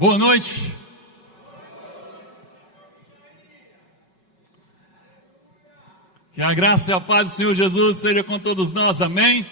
Boa noite. Que a graça e a paz do Senhor Jesus seja com todos nós, amém?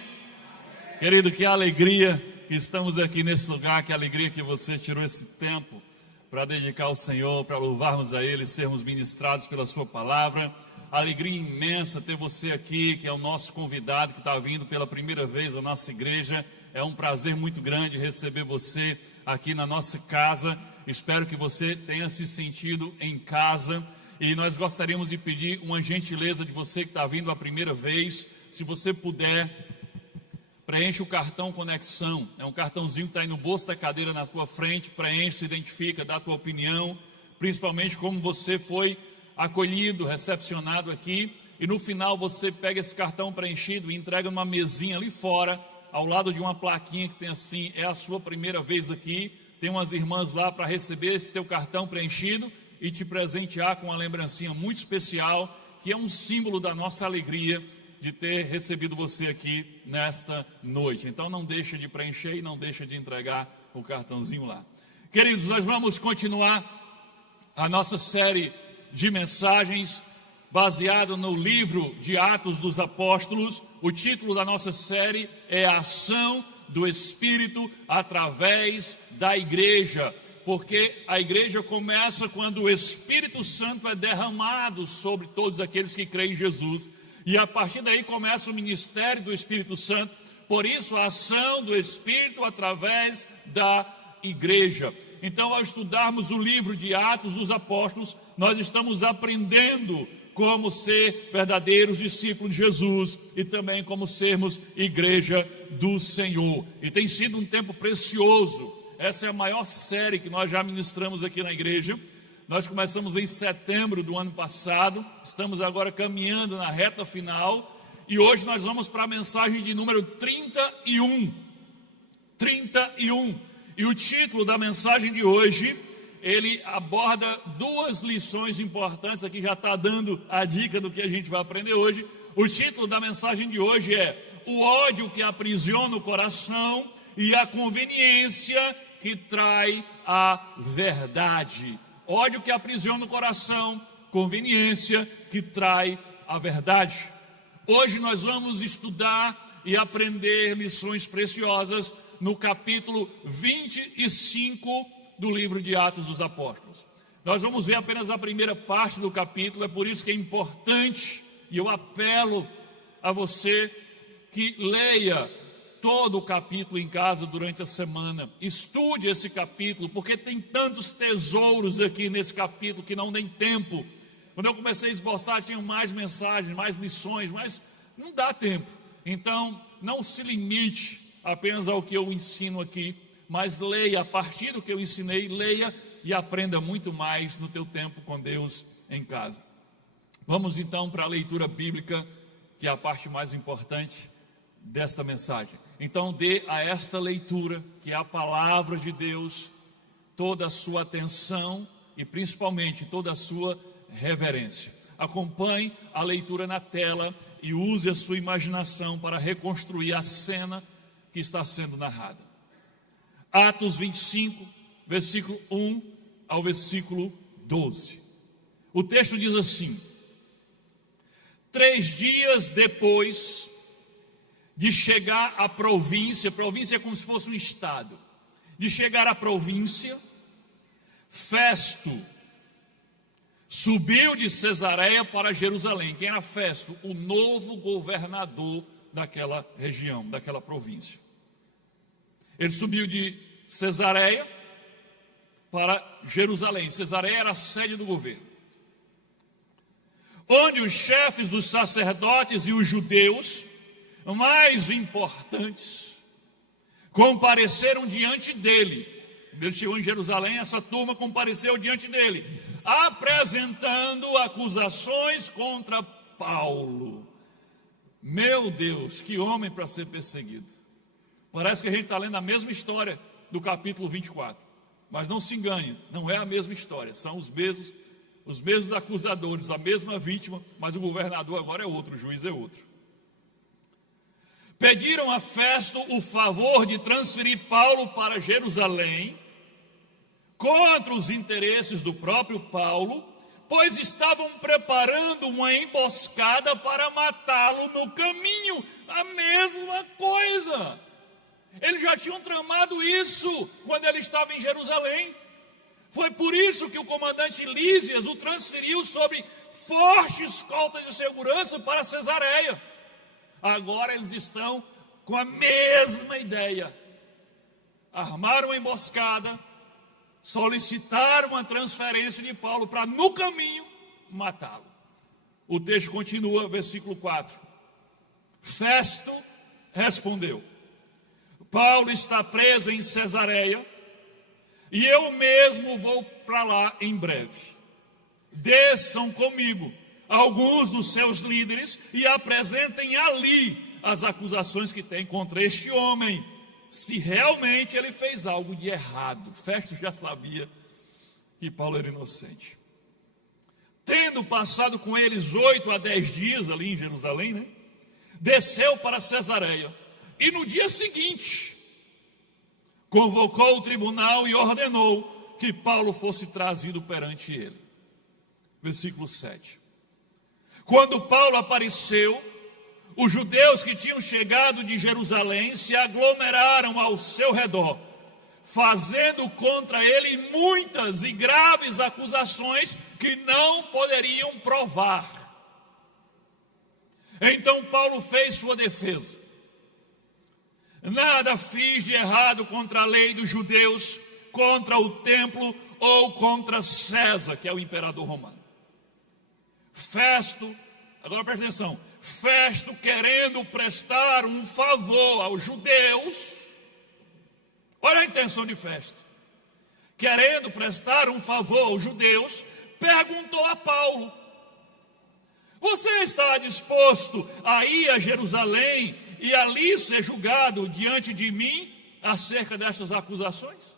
Querido, que alegria que estamos aqui nesse lugar, que alegria que você tirou esse tempo para dedicar ao Senhor, para louvarmos a Ele, sermos ministrados pela Sua palavra. Alegria imensa ter você aqui, que é o nosso convidado, que está vindo pela primeira vez à nossa igreja. É um prazer muito grande receber você aqui na nossa casa. Espero que você tenha se sentido em casa. E nós gostaríamos de pedir uma gentileza de você que está vindo a primeira vez. Se você puder, preencha o cartão Conexão. É um cartãozinho que está aí no bolso da cadeira na tua frente. Preenche, se identifica, dá a tua opinião. Principalmente como você foi acolhido, recepcionado aqui. E no final você pega esse cartão preenchido e entrega numa mesinha ali fora, ao lado de uma plaquinha que tem assim: é a sua primeira vez aqui. Tem umas irmãs lá para receber esse teu cartão preenchido e te presentear com uma lembrancinha muito especial, que é um símbolo da nossa alegria de ter recebido você aqui nesta noite. Então não deixa de preencher e não deixa de entregar o cartãozinho lá. Queridos, nós vamos continuar a nossa série de mensagens baseado no livro de Atos dos Apóstolos. O título da nossa série é A Ação do Espírito através da Igreja, porque a igreja começa quando o Espírito Santo é derramado sobre todos aqueles que creem em Jesus, e a partir daí começa o ministério do Espírito Santo. Por isso, a ação do Espírito através da igreja. Então, ao estudarmos o livro de Atos dos Apóstolos, nós estamos aprendendo como ser verdadeiros discípulos de Jesus e também como sermos igreja do Senhor. E tem sido um tempo precioso. Essa é a maior série que nós já ministramos aqui na igreja. Nós começamos em setembro do ano passado, estamos agora caminhando na reta final, e hoje nós vamos para a mensagem de número 31. 31. E o título da mensagem de hoje, ele aborda duas lições importantes. Aqui já está dando a dica do que a gente vai aprender hoje. O título da mensagem de hoje é: o ódio que aprisiona o coração e a conveniência que trai a verdade. Ódio que aprisiona o coração, conveniência que trai a verdade. Hoje nós vamos estudar e aprender lições preciosas no capítulo 25 do livro de Atos dos Apóstolos. Nós vamos ver apenas a primeira parte do capítulo. É por isso que é importante, e eu apelo a você que leia todo o capítulo em casa durante a semana. Estude esse capítulo, porque tem tantos tesouros aqui nesse capítulo que não tem tempo. Quando eu comecei a esboçar, tinham mais mensagens, mais lições, mas não dá tempo. Então, não se limite apenas ao que eu ensino aqui, mas leia a partir do que eu ensinei, leia e aprenda muito mais no teu tempo com Deus em casa. Vamos então para a leitura bíblica, que é a parte mais importante desta mensagem. Então dê a esta leitura, que é a palavra de Deus, toda a sua atenção e principalmente toda a sua reverência. Acompanhe a leitura na tela e use a sua imaginação para reconstruir a cena que está sendo narrada. Atos 25, versículo 1 ao versículo 12. O texto diz assim: 3 dias depois de chegar à província é como se fosse um estado, de chegar à província, Festo subiu de Cesareia para Jerusalém. Quem era Festo? O novo governador daquela região, daquela província. Ele subiu de Cesareia para Jerusalém. Cesareia era a sede do governo, onde os chefes dos sacerdotes e os judeus mais importantes compareceram diante dele. Ele chegou em Jerusalém, essa turma compareceu diante dele, apresentando acusações contra Paulo. Meu Deus, que homem para ser perseguido. Parece que a gente está lendo a mesma história do capítulo 24, mas não se engane, não é a mesma história, são os mesmos acusadores, a mesma vítima, mas o governador agora é outro, o juiz é outro. Pediram a Festo o favor de transferir Paulo para Jerusalém, contra os interesses do próprio Paulo, pois estavam preparando uma emboscada para matá-lo no caminho. A mesma coisa. Eles já tinham tramado isso quando ele estava em Jerusalém. Foi por isso que o comandante Lísias o transferiu sob forte escolta de segurança para Cesareia. Agora eles estão com a mesma ideia. Armaram uma emboscada, solicitaram uma transferência de Paulo para, no caminho, matá-lo. O texto continua, versículo 4. Festo respondeu: Paulo está preso em Cesareia e eu mesmo vou para lá em breve. Desçam comigo alguns dos seus líderes e apresentem ali as acusações que têm contra este homem, se realmente ele fez algo de errado. Festo já sabia que Paulo era inocente. Tendo passado com eles 8 a 10 dias ali em Jerusalém, desceu para Cesareia e no dia seguinte convocou o tribunal e ordenou que Paulo fosse trazido perante ele. Versículo 7. Quando Paulo apareceu, os judeus que tinham chegado de Jerusalém se aglomeraram ao seu redor, fazendo contra ele muitas e graves acusações que não poderiam provar. Então Paulo fez sua defesa: nada fiz de errado contra a lei dos judeus, contra o templo ou contra César, que é o imperador romano. Festo, agora presta atenção, Festo, querendo prestar um favor aos judeus, olha a intenção de Festo, querendo prestar um favor aos judeus, perguntou a Paulo: você está disposto a ir a Jerusalém e ali ser julgado diante de mim acerca destas acusações?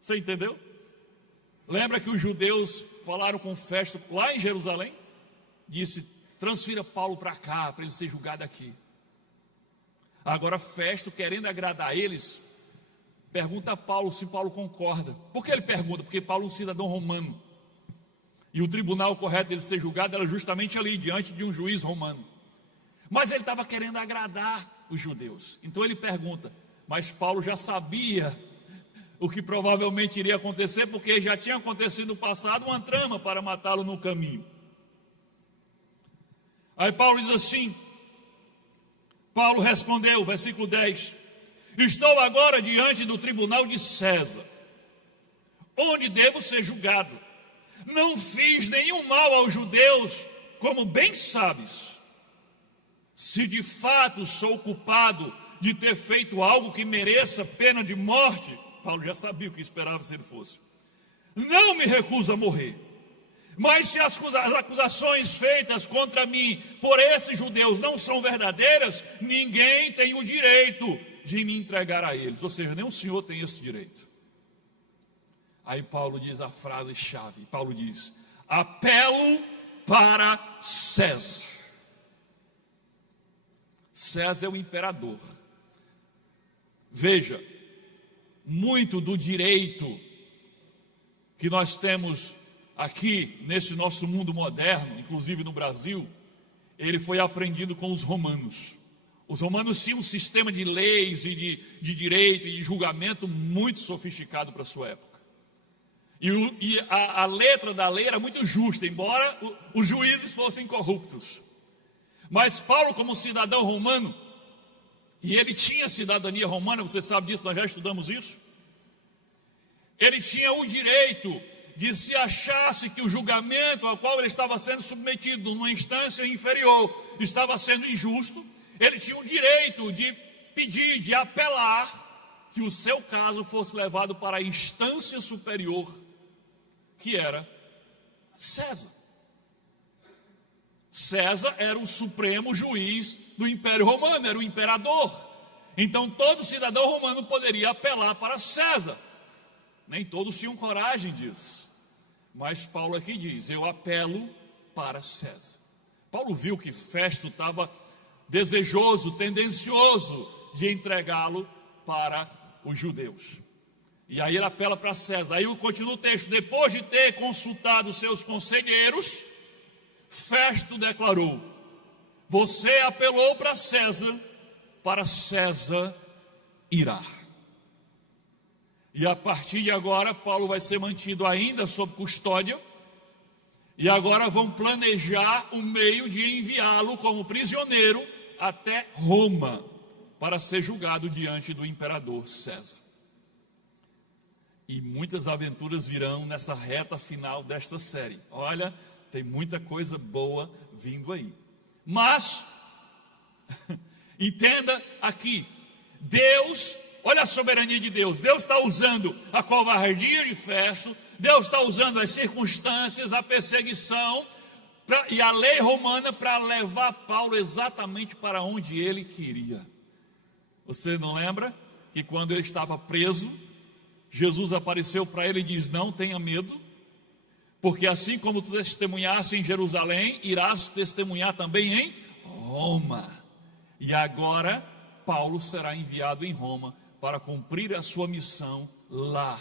Você entendeu? Lembra que os judeus falaram com Festo lá em Jerusalém? Disse: transfira Paulo para cá, para ele ser julgado aqui. Agora Festo, querendo agradar eles, pergunta a Paulo se Paulo concorda. Por que ele pergunta? Porque Paulo é um cidadão romano. E o tribunal correto dele ser julgado era justamente ali, diante de um juiz romano. Mas ele estava querendo agradar os judeus. Então ele pergunta, mas Paulo já sabia o que provavelmente iria acontecer, porque já tinha acontecido no passado uma trama para matá-lo no caminho. Aí Paulo diz assim, Paulo respondeu, versículo 10, estou agora diante do tribunal de César, onde devo ser julgado. Não fiz nenhum mal aos judeus, como bem sabes. Se de fato sou culpado de ter feito algo que mereça pena de morte, Paulo já sabia o que esperava se ele fosse, não me recuso a morrer. Mas se as acusações feitas contra mim por esses judeus não são verdadeiras, ninguém tem o direito de me entregar a eles. Ou seja, nem o Senhor tem esse direito. Aí Paulo diz a frase-chave. Paulo diz, apelo para César. César é o imperador. Veja, muito do direito que nós temos aqui, nesse nosso mundo moderno, inclusive no Brasil, ele foi aprendido com os romanos. Os romanos tinham um sistema de leis e de direito e de julgamento muito sofisticado para a sua época. E a letra da lei era muito justa, embora os juízes fossem corruptos. Mas Paulo, como cidadão romano, e ele tinha cidadania romana, você sabe disso, nós já estudamos isso, ele tinha o direito de, se achasse que o julgamento ao qual ele estava sendo submetido numa instância inferior estava sendo injusto, ele tinha o direito de pedir, de apelar que o seu caso fosse levado para a instância superior, que era César. César era o supremo juiz do Império Romano, era o imperador. Então todo cidadão romano poderia apelar para César. Nem todos tinham coragem disso. Mas Paulo aqui diz, eu apelo para César. Paulo viu que Festo estava desejoso, tendencioso de entregá-lo para os judeus. E aí ele apela para César. Aí continua o texto: depois de ter consultado seus conselheiros, Festo declarou: você apelou para César irá. E a partir de agora, Paulo vai ser mantido ainda sob custódia. E agora vão planejar o meio de enviá-lo como prisioneiro até Roma, para ser julgado diante do imperador César. E muitas aventuras virão nessa reta final desta série. Olha, tem muita coisa boa vindo aí. Mas, entenda aqui, Deus, olha a soberania de Deus. Deus está usando a covardia de Festo, Deus está usando as circunstâncias, a perseguição e a lei romana para levar Paulo exatamente para onde ele queria. Você não lembra que quando ele estava preso, Jesus apareceu para ele e diz: não tenha medo, porque assim como tu testemunhaste em Jerusalém, irás testemunhar também em Roma. E agora Paulo será enviado em Roma para cumprir a sua missão lá,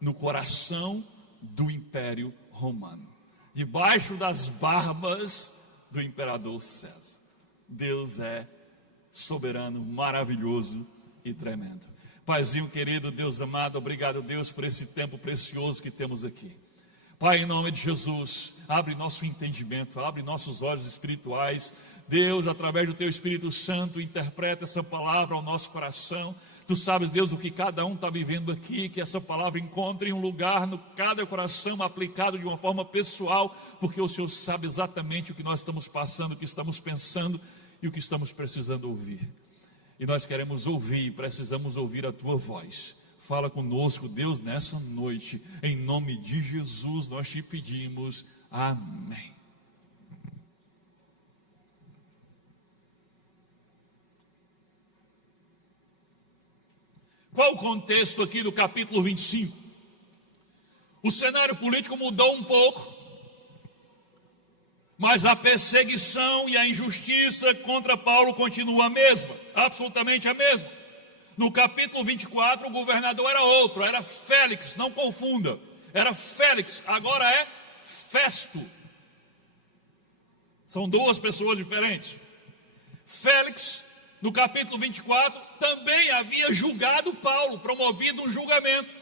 no coração do Império Romano, debaixo das barbas do imperador César. Deus é soberano, maravilhoso e tremendo. Paizinho querido, Deus amado, obrigado, Deus, por esse tempo precioso que temos aqui. Pai, em nome de Jesus, abre nosso entendimento, abre nossos olhos espirituais. Deus, através do Teu Espírito Santo, interpreta essa palavra ao nosso coração. Tu sabes, Deus, o que cada um está vivendo aqui, que essa palavra encontre um lugar no cada coração, aplicado de uma forma pessoal, porque o Senhor sabe exatamente o que nós estamos passando, o que estamos pensando e o que estamos precisando ouvir. E nós queremos ouvir, precisamos ouvir a Tua voz. Fala conosco, Deus, nessa noite, em nome de Jesus nós te pedimos, amém. Qual o contexto aqui do capítulo 25? O cenário político mudou um pouco, mas a perseguição e a injustiça contra Paulo continua a mesma, absolutamente a mesma. No capítulo 24, o governador era outro, era Félix, não confunda, era Félix, agora é Festo. São duas pessoas diferentes. Félix, no capítulo 24, também havia julgado Paulo, promovido um julgamento.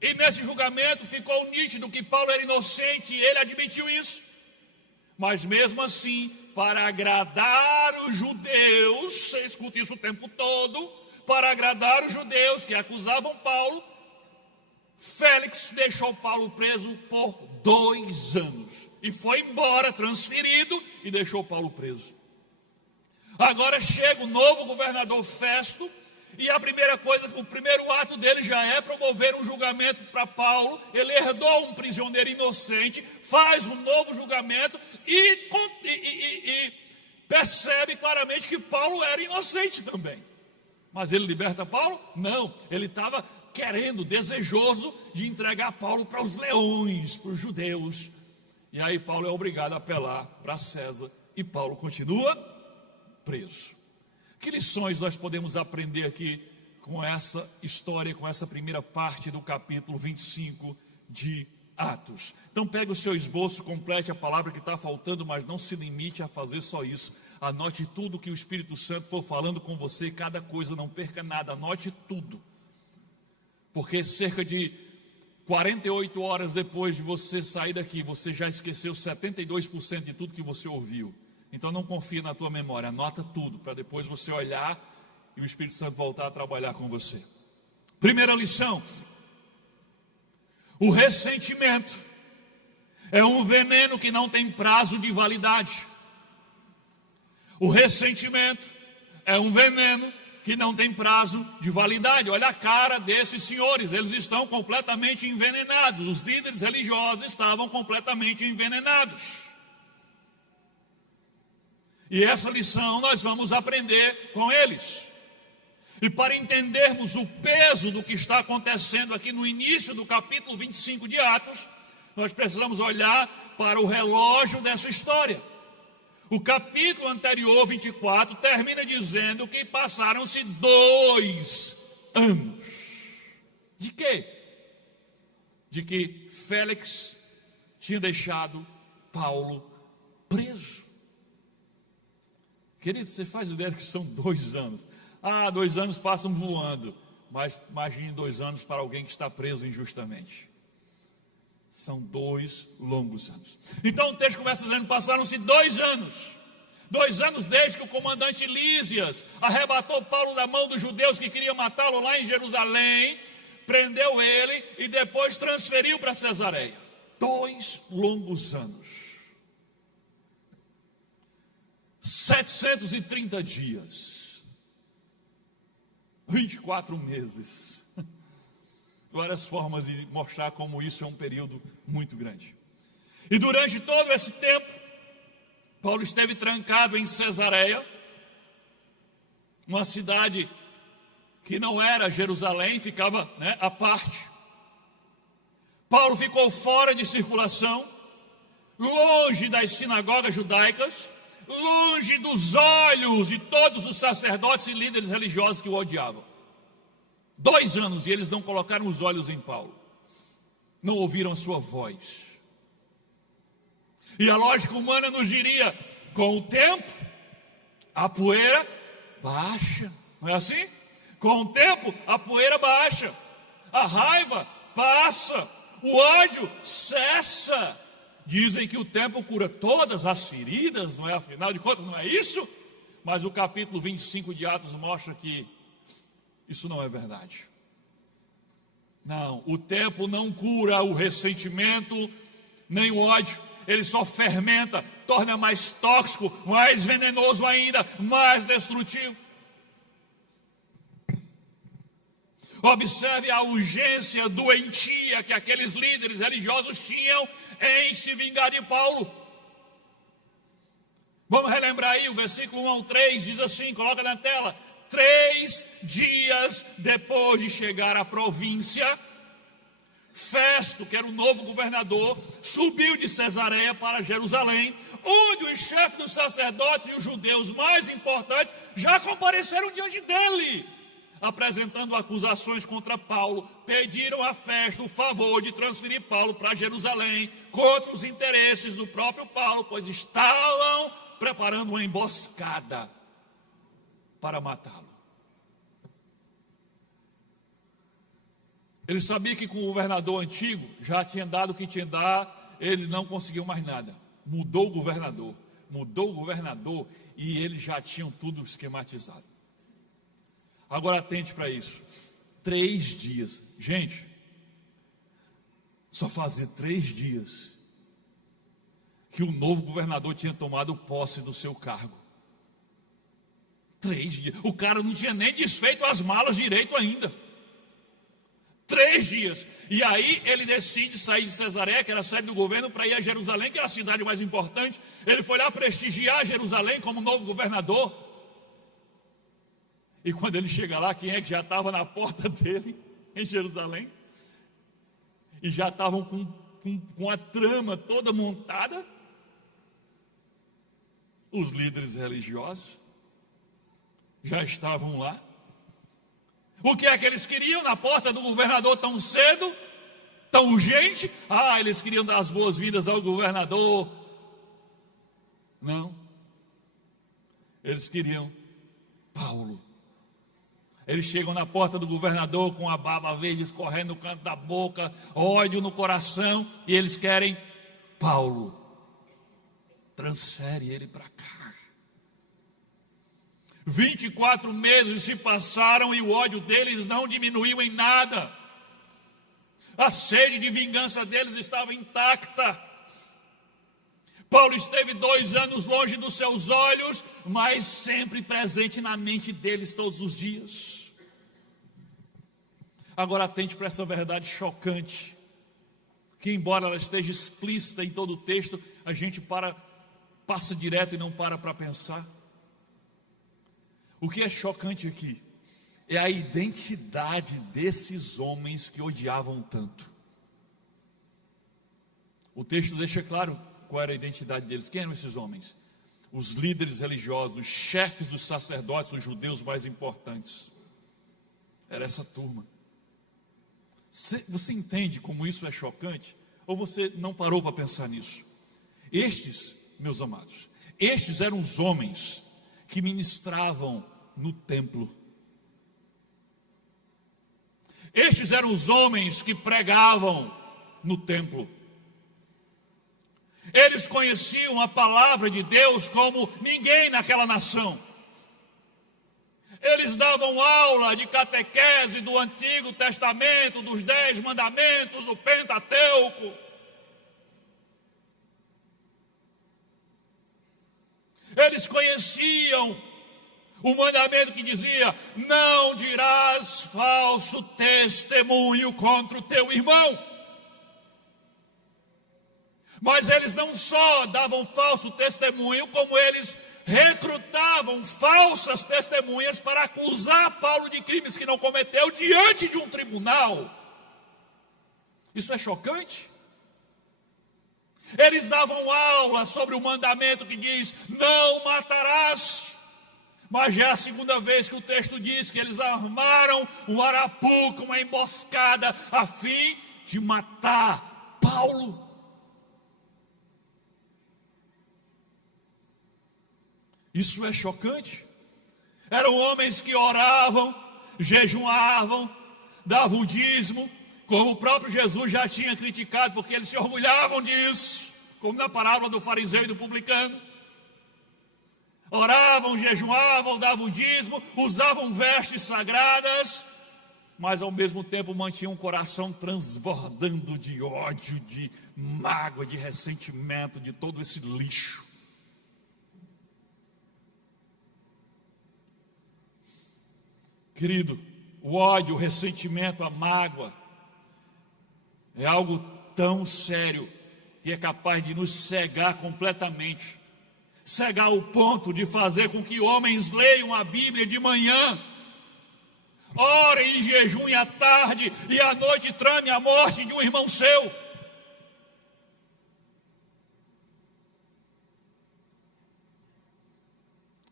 E nesse julgamento ficou nítido que Paulo era inocente e ele admitiu isso. Mas mesmo assim, para agradar os judeus, você escuta isso o tempo todo, para agradar os judeus que acusavam Paulo, Félix deixou Paulo preso por 2 anos. E foi embora, transferido, e deixou Paulo preso. Agora chega o novo governador Festo, e a primeira coisa, o primeiro ato dele já é promover um julgamento para Paulo. Ele herdou um prisioneiro inocente, faz um novo julgamento e percebe claramente que Paulo era inocente também. Mas ele liberta Paulo? Não, ele estava querendo, desejoso de entregar Paulo para os leões, para os judeus. E aí Paulo é obrigado a apelar para César, e Paulo continua preso. Que lições nós podemos aprender aqui com essa história, com essa primeira parte do capítulo 25 de Atos? Então pegue o seu esboço, complete a palavra que está faltando, mas não se limite a fazer só isso. Anote tudo que o Espírito Santo for falando com você, cada coisa, não perca nada, anote tudo. Porque cerca de 48 horas depois de você sair daqui, você já esqueceu 72% de tudo que você ouviu. Então não confie na tua memória, anota tudo, para depois você olhar e o Espírito Santo voltar a trabalhar com você. Primeira lição: o ressentimento é um veneno que não tem prazo de validade. O ressentimento é um veneno que não tem prazo de validade. Olha a cara desses senhores, eles estão completamente envenenados. Os líderes religiosos estavam completamente envenenados. E essa lição nós vamos aprender com eles. E para entendermos o peso do que está acontecendo aqui no início do capítulo 25 de Atos, nós precisamos olhar para o relógio dessa história. O capítulo anterior, 24, termina dizendo que passaram-se 2 anos. de que Félix tinha deixado Paulo preso. Querido, você faz ideia que são 2 anos. 2 anos passam voando, mas imagine 2 anos para alguém que está preso injustamente. São 2 longos anos. Então o texto começa dizendo: passaram-se 2 anos. 2 anos desde que o comandante Lísias arrebatou Paulo da mão dos judeus que queriam matá-lo lá em Jerusalém, prendeu ele e depois transferiu para Cesareia. 2 longos anos. 730 dias. 24 meses. Várias formas de mostrar como isso é um período muito grande. E durante todo esse tempo, Paulo esteve trancado em Cesareia, uma cidade que não era Jerusalém, ficava à parte. Paulo ficou fora de circulação, longe das sinagogas judaicas, longe dos olhos de todos os sacerdotes e líderes religiosos que o odiavam. 2 anos e eles não colocaram os olhos em Paulo, não ouviram a sua voz. E a lógica humana nos diria: com o tempo, a poeira baixa, não é assim? Com o tempo, a poeira baixa, a raiva passa, o ódio cessa. Dizem que o tempo cura todas as feridas, não é? Afinal de contas, não é isso? Mas o capítulo 25 de Atos mostra que isso não é verdade. Não, o tempo não cura o ressentimento, nem o ódio. Ele só fermenta, torna mais tóxico, mais venenoso ainda, mais destrutivo. Observe a urgência doentia que aqueles líderes religiosos tinham em se vingar de Paulo. Vamos relembrar aí, o versículo 1 ao 3 diz assim, coloca na tela: 3 dias depois de chegar à província, Festo, que era o novo governador, subiu de Cesareia para Jerusalém, onde os chefes dos sacerdotes e os judeus mais importantes já compareceram diante dele, apresentando acusações contra Paulo. Pediram a Festo o favor de transferir Paulo para Jerusalém, contra os interesses do próprio Paulo, pois estavam preparando uma emboscada para matá-lo. Ele sabia que com o governador antigo já tinha dado o que tinha dado, ele não conseguiu mais nada. Mudou o governador e eles já tinham tudo esquematizado. Agora atente para isso. 3 dias. Gente, só fazia 3 dias que o novo governador tinha tomado posse do seu cargo. 3 dias. O cara não tinha nem desfeito as malas direito ainda. 3 dias. E aí ele decide sair de Cesareia, que era a sede do governo, para ir a Jerusalém, que era a cidade mais importante. Ele foi lá prestigiar Jerusalém como novo governador. E quando ele chega lá, quem é que já estava na porta dele, em Jerusalém? E já estavam com a trama toda montada? Os líderes religiosos já estavam lá. O que é que eles queriam na porta do governador tão cedo, tão urgente? Eles queriam dar as boas-vindas ao governador. Não. Eles queriam Paulo. Eles chegam na porta do governador com a barba verde escorrendo no canto da boca, ódio no coração, e eles querem Paulo. Transfere ele para cá. 24 meses se passaram e o ódio deles não diminuiu em nada. A sede de vingança deles estava intacta. Paulo esteve 2 anos longe dos seus olhos, mas sempre presente na mente deles todos os dias. Agora atente para essa verdade chocante, que embora ela esteja explícita em todo o texto, a gente passa direto e não para pensar. O que é chocante aqui é a identidade desses homens que odiavam tanto. O texto deixa claro qual era a identidade deles. Quem eram esses homens? Os líderes religiosos, os chefes dos sacerdotes, os judeus mais importantes. Era essa turma. Você entende como isso é chocante? Ou você não parou para pensar nisso? Estes, meus amados, estes eram os homens que ministravam no templo. Estes eram os homens que pregavam no templo. Eles conheciam a palavra de Deus como ninguém naquela nação. Eles davam aula de catequese do Antigo Testamento, dos 10 mandamentos, do Pentateuco. Eles conheciam o mandamento que dizia: não dirás falso testemunho contra o teu irmão. Mas eles não só davam falso testemunho, como eles recrutavam falsas testemunhas para acusar Paulo de crimes que não cometeu diante de um tribunal. Isso é chocante. Eles davam aula sobre o mandamento que diz: não matarás. Mas já é a segunda vez que o texto diz que eles armaram um arapuca, uma emboscada, a fim de matar Paulo. Isso é chocante. Eram homens que oravam, jejuavam, davam o dízimo, como o próprio Jesus já tinha criticado, porque eles se orgulhavam disso, como na parábola do fariseu e do publicano. Oravam, jejuavam, davam o dízimo, usavam vestes sagradas, mas ao mesmo tempo mantinham um coração transbordando de ódio, de mágoa, de ressentimento, de todo esse lixo. Querido, o ódio, o ressentimento, a mágoa é algo tão sério que é capaz de nos cegar completamente. Cegar ao ponto de fazer com que homens leiam a Bíblia de manhã, orem em jejum à tarde e à noite trame a morte de um irmão seu.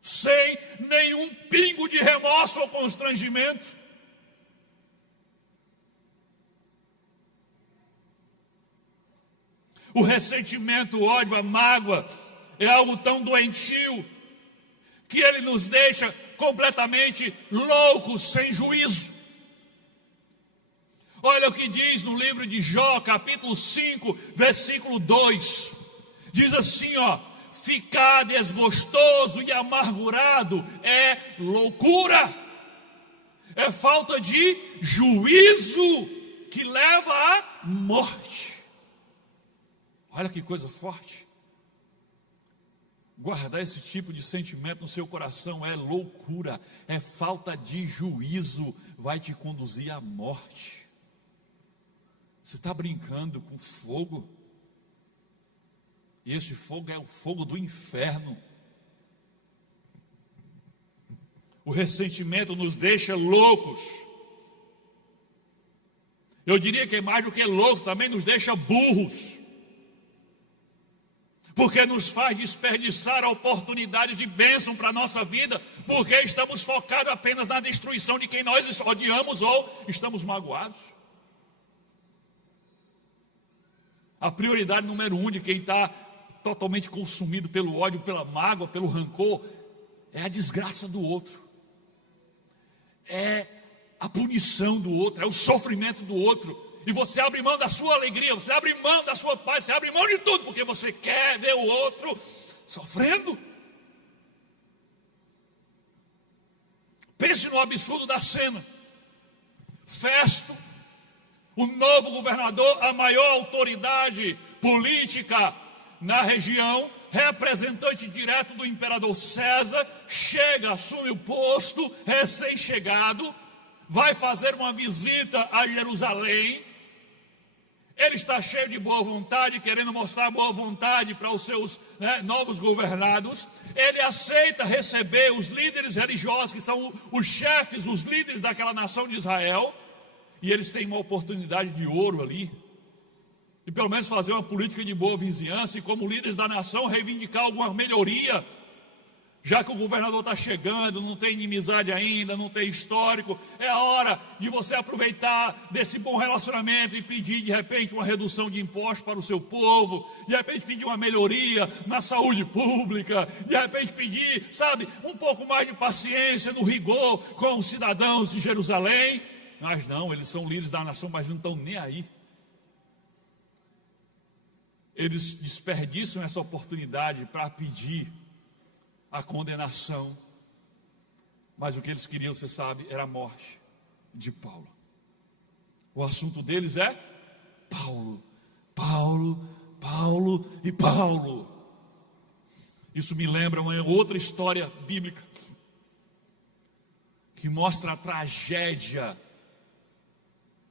Sem nenhum pingo de remorso ou constrangimento. O ressentimento, o ódio, a mágoa é algo tão doentio que ele nos deixa completamente loucos, sem juízo. Olha o que diz no livro de Jó, capítulo 5, versículo 2. Diz assim, ficar desgostoso e amargurado é loucura, é falta de juízo que leva à morte. Olha que coisa forte. Guardar esse tipo de sentimento no seu coração é loucura, é falta de juízo, vai te conduzir à morte. Você está brincando com fogo? E esse fogo é o fogo do inferno. O ressentimento nos deixa loucos. Eu diria que é mais do que louco, também nos deixa burros. Porque nos faz desperdiçar oportunidades de bênção para a nossa vida, porque estamos focados apenas na destruição de quem nós odiamos ou estamos magoados. A prioridade número 1 de quem está totalmente consumido pelo ódio, pela mágoa, pelo rancor, é a desgraça do outro, é a punição do outro, é o sofrimento do outro. E você abre mão da sua alegria, você abre mão da sua paz, você abre mão de tudo, porque você quer ver o outro sofrendo. Pense no absurdo da cena. Festo, o novo governador, a maior autoridade política na região, representante direto do imperador César, chega, assume o posto, recém-chegado, vai fazer uma visita a Jerusalém. Ele está cheio de boa vontade, querendo mostrar boa vontade para os seus novos governados. Ele aceita receber os líderes religiosos, que são os chefes, os líderes daquela nação de Israel. E eles têm uma oportunidade de ouro ali. E pelo menos fazer uma política de boa vizinhança e, como líderes da nação, reivindicar alguma melhoria Já que o governador está chegando, não tem inimizade ainda, não tem histórico, é a hora de você aproveitar desse bom relacionamento e pedir de repente uma redução de impostos para o seu povo, de repente pedir uma melhoria na saúde pública, de repente pedir, sabe, um pouco mais de paciência no rigor com os cidadãos de Jerusalém. Mas não, eles são líderes da nação, mas não estão nem aí. Eles desperdiçam essa oportunidade para pedir a condenação, mas o que eles queriam, você sabe, era a morte de Paulo. O assunto deles é Paulo, Paulo, Paulo e Paulo. Isso me lembra uma outra história bíblica que mostra a tragédia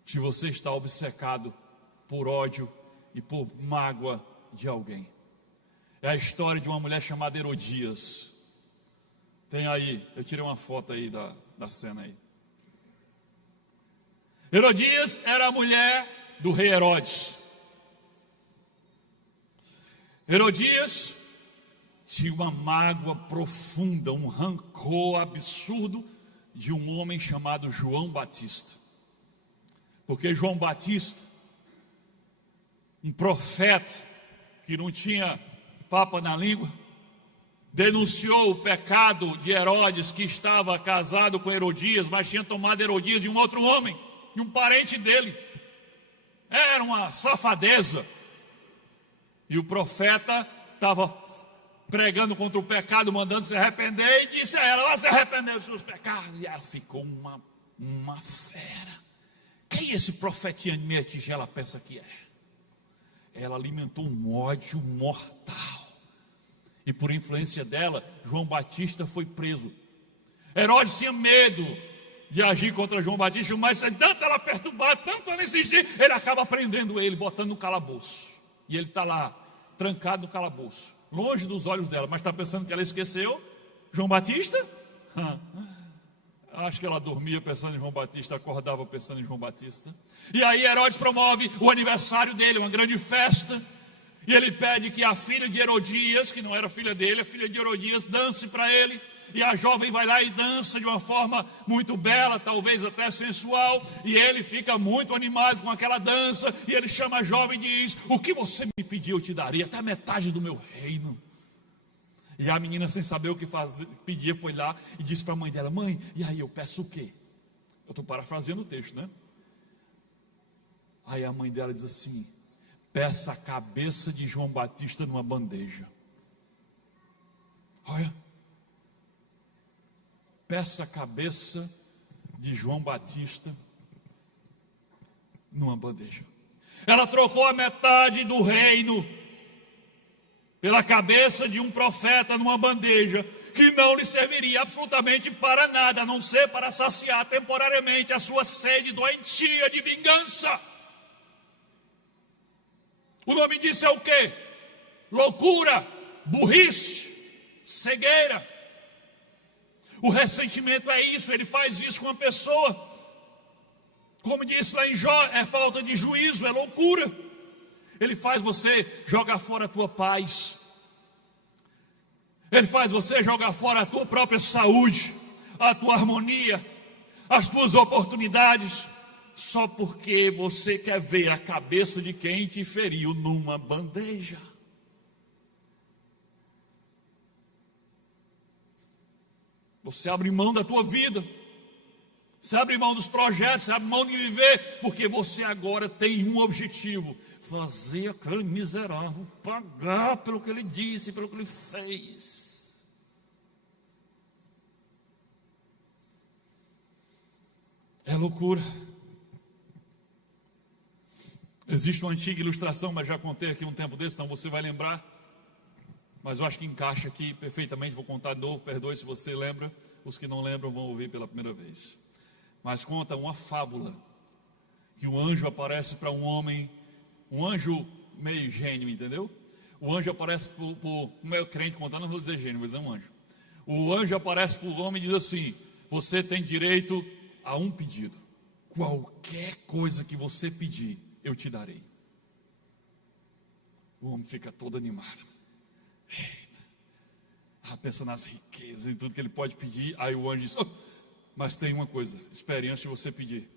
de você estar obcecado por ódio e por mágoa de alguém. É a história de uma mulher chamada Herodias. Tem aí, eu tirei uma foto aí da cena aí. Herodias era a mulher do rei Herodes. Herodias tinha uma mágoa profunda, um rancor absurdo de um homem chamado João Batista. Porque João Batista, um profeta que não tinha papa na língua, denunciou o pecado de Herodes, que estava casado com Herodias, mas tinha tomado Herodias de um outro homem, de um parente dele. Era uma safadeza. E o profeta estava pregando contra o pecado, mandando se arrepender, e disse a ela: vai se arrepender dos seus pecados. E ela ficou uma fera. Quem esse profetinha de meia tigela pensa que é? Ela alimentou um ódio mortal. E por influência dela, João Batista foi preso. Herodes tinha medo de agir contra João Batista, mas tanto ela perturbar, tanto ela insistir, ele acaba prendendo ele, botando no calabouço. E ele está lá, trancado no calabouço, longe dos olhos dela. Mas está pensando que ela esqueceu João Batista? Acho que ela dormia pensando em João Batista, acordava pensando em João Batista. E aí Herodes promove o aniversário dele, uma grande festa. E ele pede que a filha de Herodias, que não era filha dele, a filha de Herodias, dance para ele. E a jovem vai lá e dança de uma forma muito bela, talvez até sensual. E ele fica muito animado com aquela dança. E ele chama a jovem e diz: o que você me pediu eu te daria, até metade do meu reino. E a menina, sem saber o que fazer, pedia, foi lá e disse para a mãe dela: mãe, e aí eu peço o quê? Eu estou parafraseando o texto, né? Aí a mãe dela diz assim: peça a cabeça de João Batista numa bandeja. Olha, peça a cabeça de João Batista numa bandeja. Ela trocou a metade do reino pela cabeça de um profeta numa bandeja, que não lhe serviria absolutamente para nada, a não ser para saciar temporariamente a sua sede doentia de vingança. O nome disso é o quê? Loucura, burrice, cegueira. O ressentimento é isso, ele faz isso com a pessoa. Como disse lá em Jó, é falta de juízo, é loucura. Ele faz você jogar fora a tua paz. Ele faz você jogar fora a tua própria saúde, a tua harmonia, as tuas oportunidades, só porque você quer ver a cabeça de quem te feriu numa bandeja. Você abre mão da tua vida, você abre mão dos projetos, você abre mão de viver, porque você agora tem um objetivo: fazer aquele miserável pagar pelo que ele disse, pelo que ele fez. É loucura. Existe uma antiga ilustração, mas já contei aqui um tempo desse, então você vai lembrar. Mas eu acho que encaixa aqui perfeitamente. Vou contar de novo, perdoe se você lembra. Os que não lembram vão ouvir pela primeira vez. Mas conta uma fábula, que um anjo aparece para um homem, um anjo meio gênio, entendeu? O anjo aparece como é o crente contando, não vou dizer gênio, vou dizer um anjo. O anjo aparece para o homem e diz assim: você tem direito a um pedido. Qualquer coisa que você pedir, eu te darei. O homem fica todo animado. Eita, pensa nas riquezas e tudo que ele pode pedir. Aí o anjo diz: "Oh, mas tem uma coisa, espere antes de você pedir.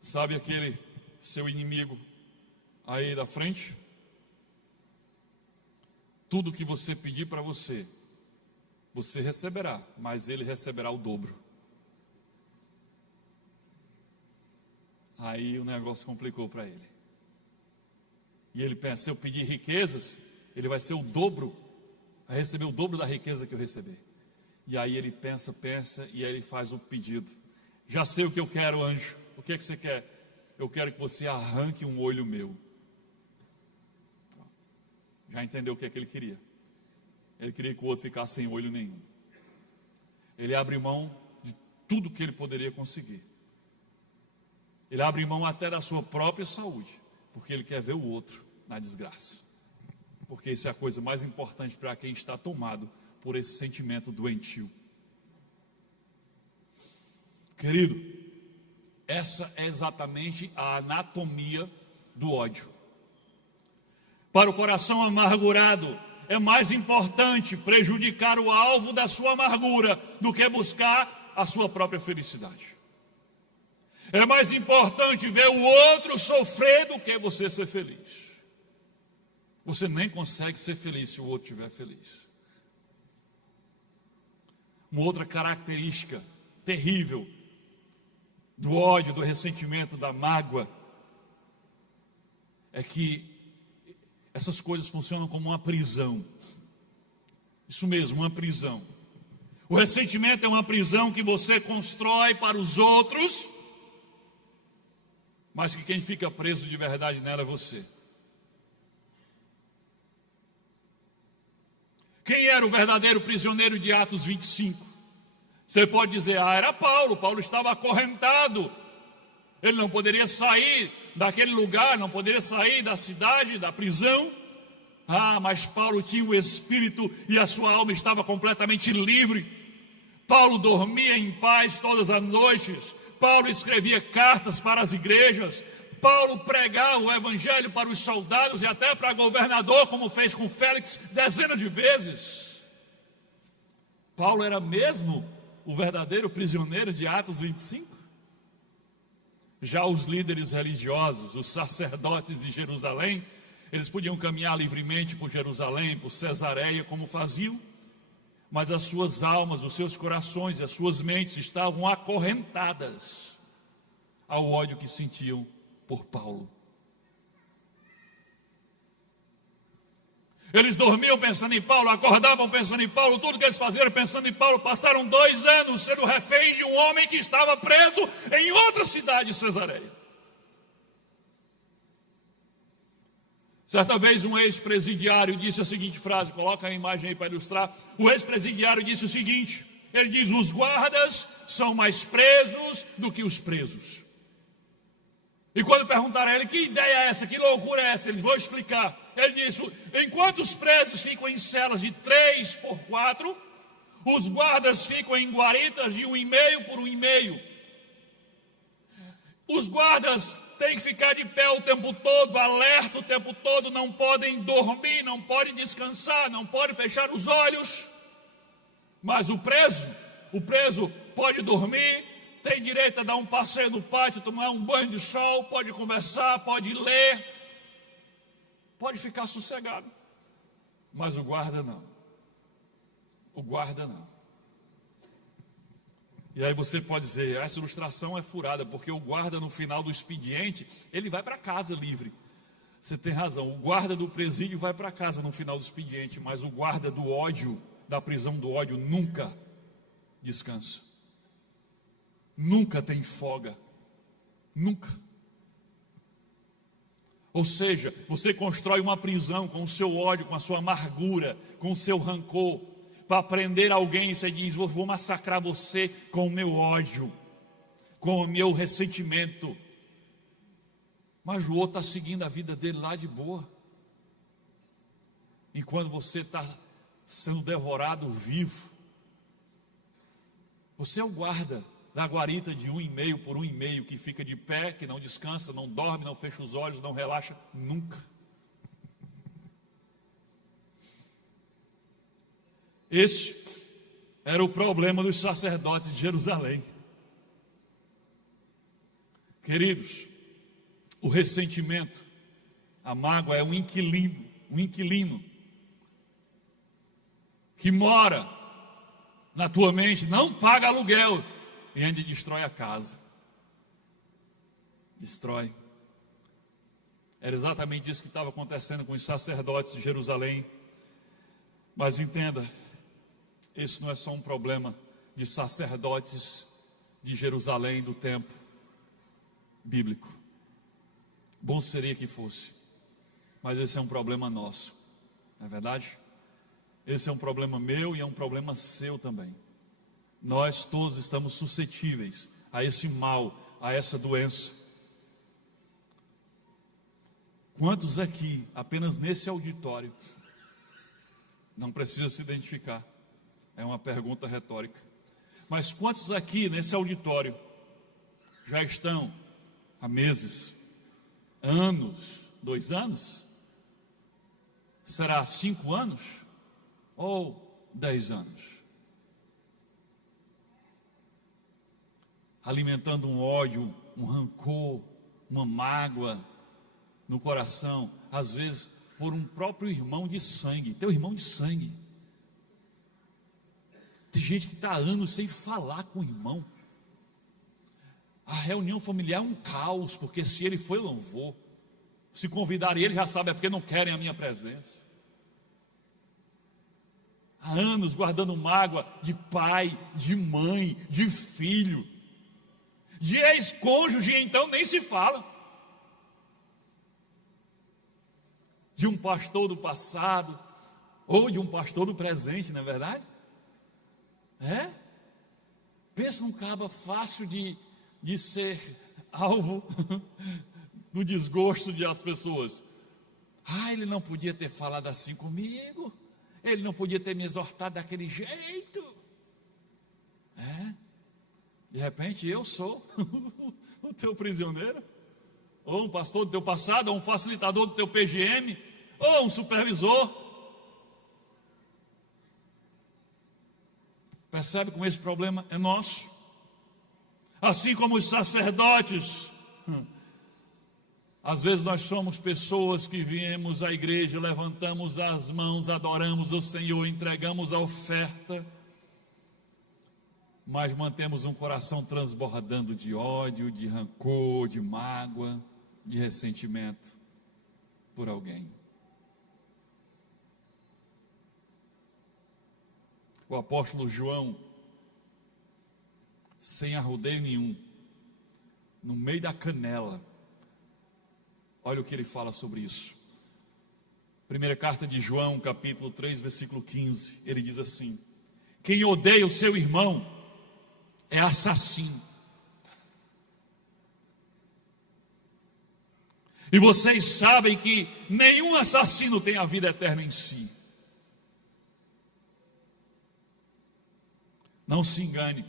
Sabe aquele seu inimigo aí da frente? Tudo que você pedir para você, você receberá, mas ele receberá o dobro." Aí o negócio complicou para ele. E ele pensa: se eu pedir riquezas, ele vai ser o dobro, vai receber o dobro da riqueza que eu receber. E aí ele pensa, e aí ele faz o pedido: "Já sei o que eu quero, anjo. O que é que você quer?" "Eu quero que você arranque um olho meu." Já entendeu o que é que ele queria? Ele queria que o outro ficasse sem olho nenhum. Ele abre mão de tudo que ele poderia conseguir. Ele abre mão até da sua própria saúde, porque ele quer ver o outro na desgraça. Porque isso é a coisa mais importante para quem está tomado por esse sentimento doentio. Querido, essa é exatamente a anatomia do ódio. Para o coração amargurado, é mais importante prejudicar o alvo da sua amargura do que buscar a sua própria felicidade. É mais importante ver o outro sofrer do que você ser feliz. Você nem consegue ser feliz se o outro estiver feliz. Uma outra característica terrível do ódio, do ressentimento, da mágoa, é que essas coisas funcionam como uma prisão. Isso mesmo, uma prisão. O ressentimento é uma prisão que você constrói para os outros, mas que quem fica preso de verdade nela é você. Quem era o verdadeiro prisioneiro de Atos 25? Você pode dizer: era Paulo. Paulo estava acorrentado. Ele não poderia sair daquele lugar, não poderia sair da cidade, da prisão. Mas Paulo tinha o Espírito e a sua alma estava completamente livre. Paulo dormia em paz todas as noites. Paulo escrevia cartas para as igrejas. Paulo pregava o evangelho para os soldados e até para governador, como fez com Félix dezenas de vezes. Paulo era mesmo o verdadeiro prisioneiro de Atos 25? Já os líderes religiosos, os sacerdotes de Jerusalém, eles podiam caminhar livremente por Jerusalém, por Cesareia, como faziam, mas as suas almas, os seus corações e as suas mentes estavam acorrentadas ao ódio que sentiam por Paulo. Eles dormiam pensando em Paulo, acordavam pensando em Paulo, tudo que eles faziam era pensando em Paulo. Passaram 2 anos sendo reféns de um homem que estava preso em outra cidade, Cesareia. Certa vez um ex-presidiário disse a seguinte frase, coloca a imagem aí para ilustrar. O ex-presidiário disse o seguinte, ele diz: os guardas são mais presos do que os presos. E quando perguntaram a ele: que ideia é essa, que loucura é essa? Eles vão explicar. Ele disse: enquanto os presos ficam em celas de 3 por 4, os guardas ficam em guaritas de 1,5 por 1,5. Os guardas têm que ficar de pé o tempo todo, alerta o tempo todo, não podem dormir, não podem descansar, não podem fechar os olhos. Mas o preso pode dormir, tem direito a dar um passeio no pátio, tomar um banho de sol, pode conversar, pode ler, pode ficar sossegado. Mas o guarda não. O guarda não. E aí você pode dizer: essa ilustração é furada, porque o guarda no final do expediente, ele vai para casa livre. Você tem razão, o guarda do presídio vai para casa no final do expediente, mas o guarda do ódio, da prisão do ódio, nunca descansa. Nunca tem folga. Nunca. Ou seja, você constrói uma prisão com o seu ódio, com a sua amargura, com o seu rancor. Para prender alguém, você diz: vou massacrar você com o meu ódio, com o meu ressentimento. Mas o outro está seguindo a vida dele lá de boa. Enquanto você está sendo devorado vivo. Você é o guarda da guarita de 1,5 por 1,5, que fica de pé, que não descansa, não dorme, não fecha os olhos, não relaxa, nunca. Esse era o problema dos sacerdotes de Jerusalém. Queridos, o ressentimento, a mágoa é um inquilino que mora na tua mente, não paga aluguel e ainda destrói a casa. Destrói. Era exatamente isso que estava acontecendo com os sacerdotes de Jerusalém. Mas entenda, esse não é só um problema de sacerdotes de Jerusalém do tempo bíblico. Bom seria que fosse, mas esse é um problema nosso, não é verdade? Esse é um problema meu e é um problema seu também. Nós todos estamos suscetíveis a esse mal, a essa doença. Quantos aqui, apenas nesse auditório, não precisa se identificar, é uma pergunta retórica, mas quantos aqui nesse auditório já estão há meses, anos, 2 anos? Será 5 anos? Ou 10 anos? Alimentando um ódio, um rancor, uma mágoa no coração, às vezes por um próprio irmão de sangue, teu irmão de sangue. Tem gente que está há anos sem falar com o irmão. A reunião familiar é um caos, porque se ele foi, eu não vou. Se convidarem ele, já sabe, é porque não querem a minha presença. Há anos guardando mágoa de pai, de mãe, de filho, de ex-cônjuge, então nem se fala. De um pastor do passado, ou de um pastor do presente, não é verdade? É? Pensa num caba fácil de ser alvo do desgosto das pessoas. Ele não podia ter falado assim comigo, ele não podia ter me exortado daquele jeito. De repente eu sou o teu prisioneiro, ou um pastor do teu passado, ou um facilitador do teu PGM, ou um supervisor. Percebe como esse problema é nosso? Assim como os sacerdotes, às vezes nós somos pessoas que viemos à igreja, levantamos as mãos, adoramos o Senhor, entregamos a oferta, mas mantemos um coração transbordando de ódio, de rancor, de mágoa, de ressentimento por alguém. O apóstolo João, sem arrodeio nenhum, no meio da canela, olha o que ele fala sobre isso. Primeira carta de João, capítulo 3, versículo 15, ele diz assim: quem odeia o seu irmão é assassino. E vocês sabem que nenhum assassino tem a vida eterna em si. Não se engane.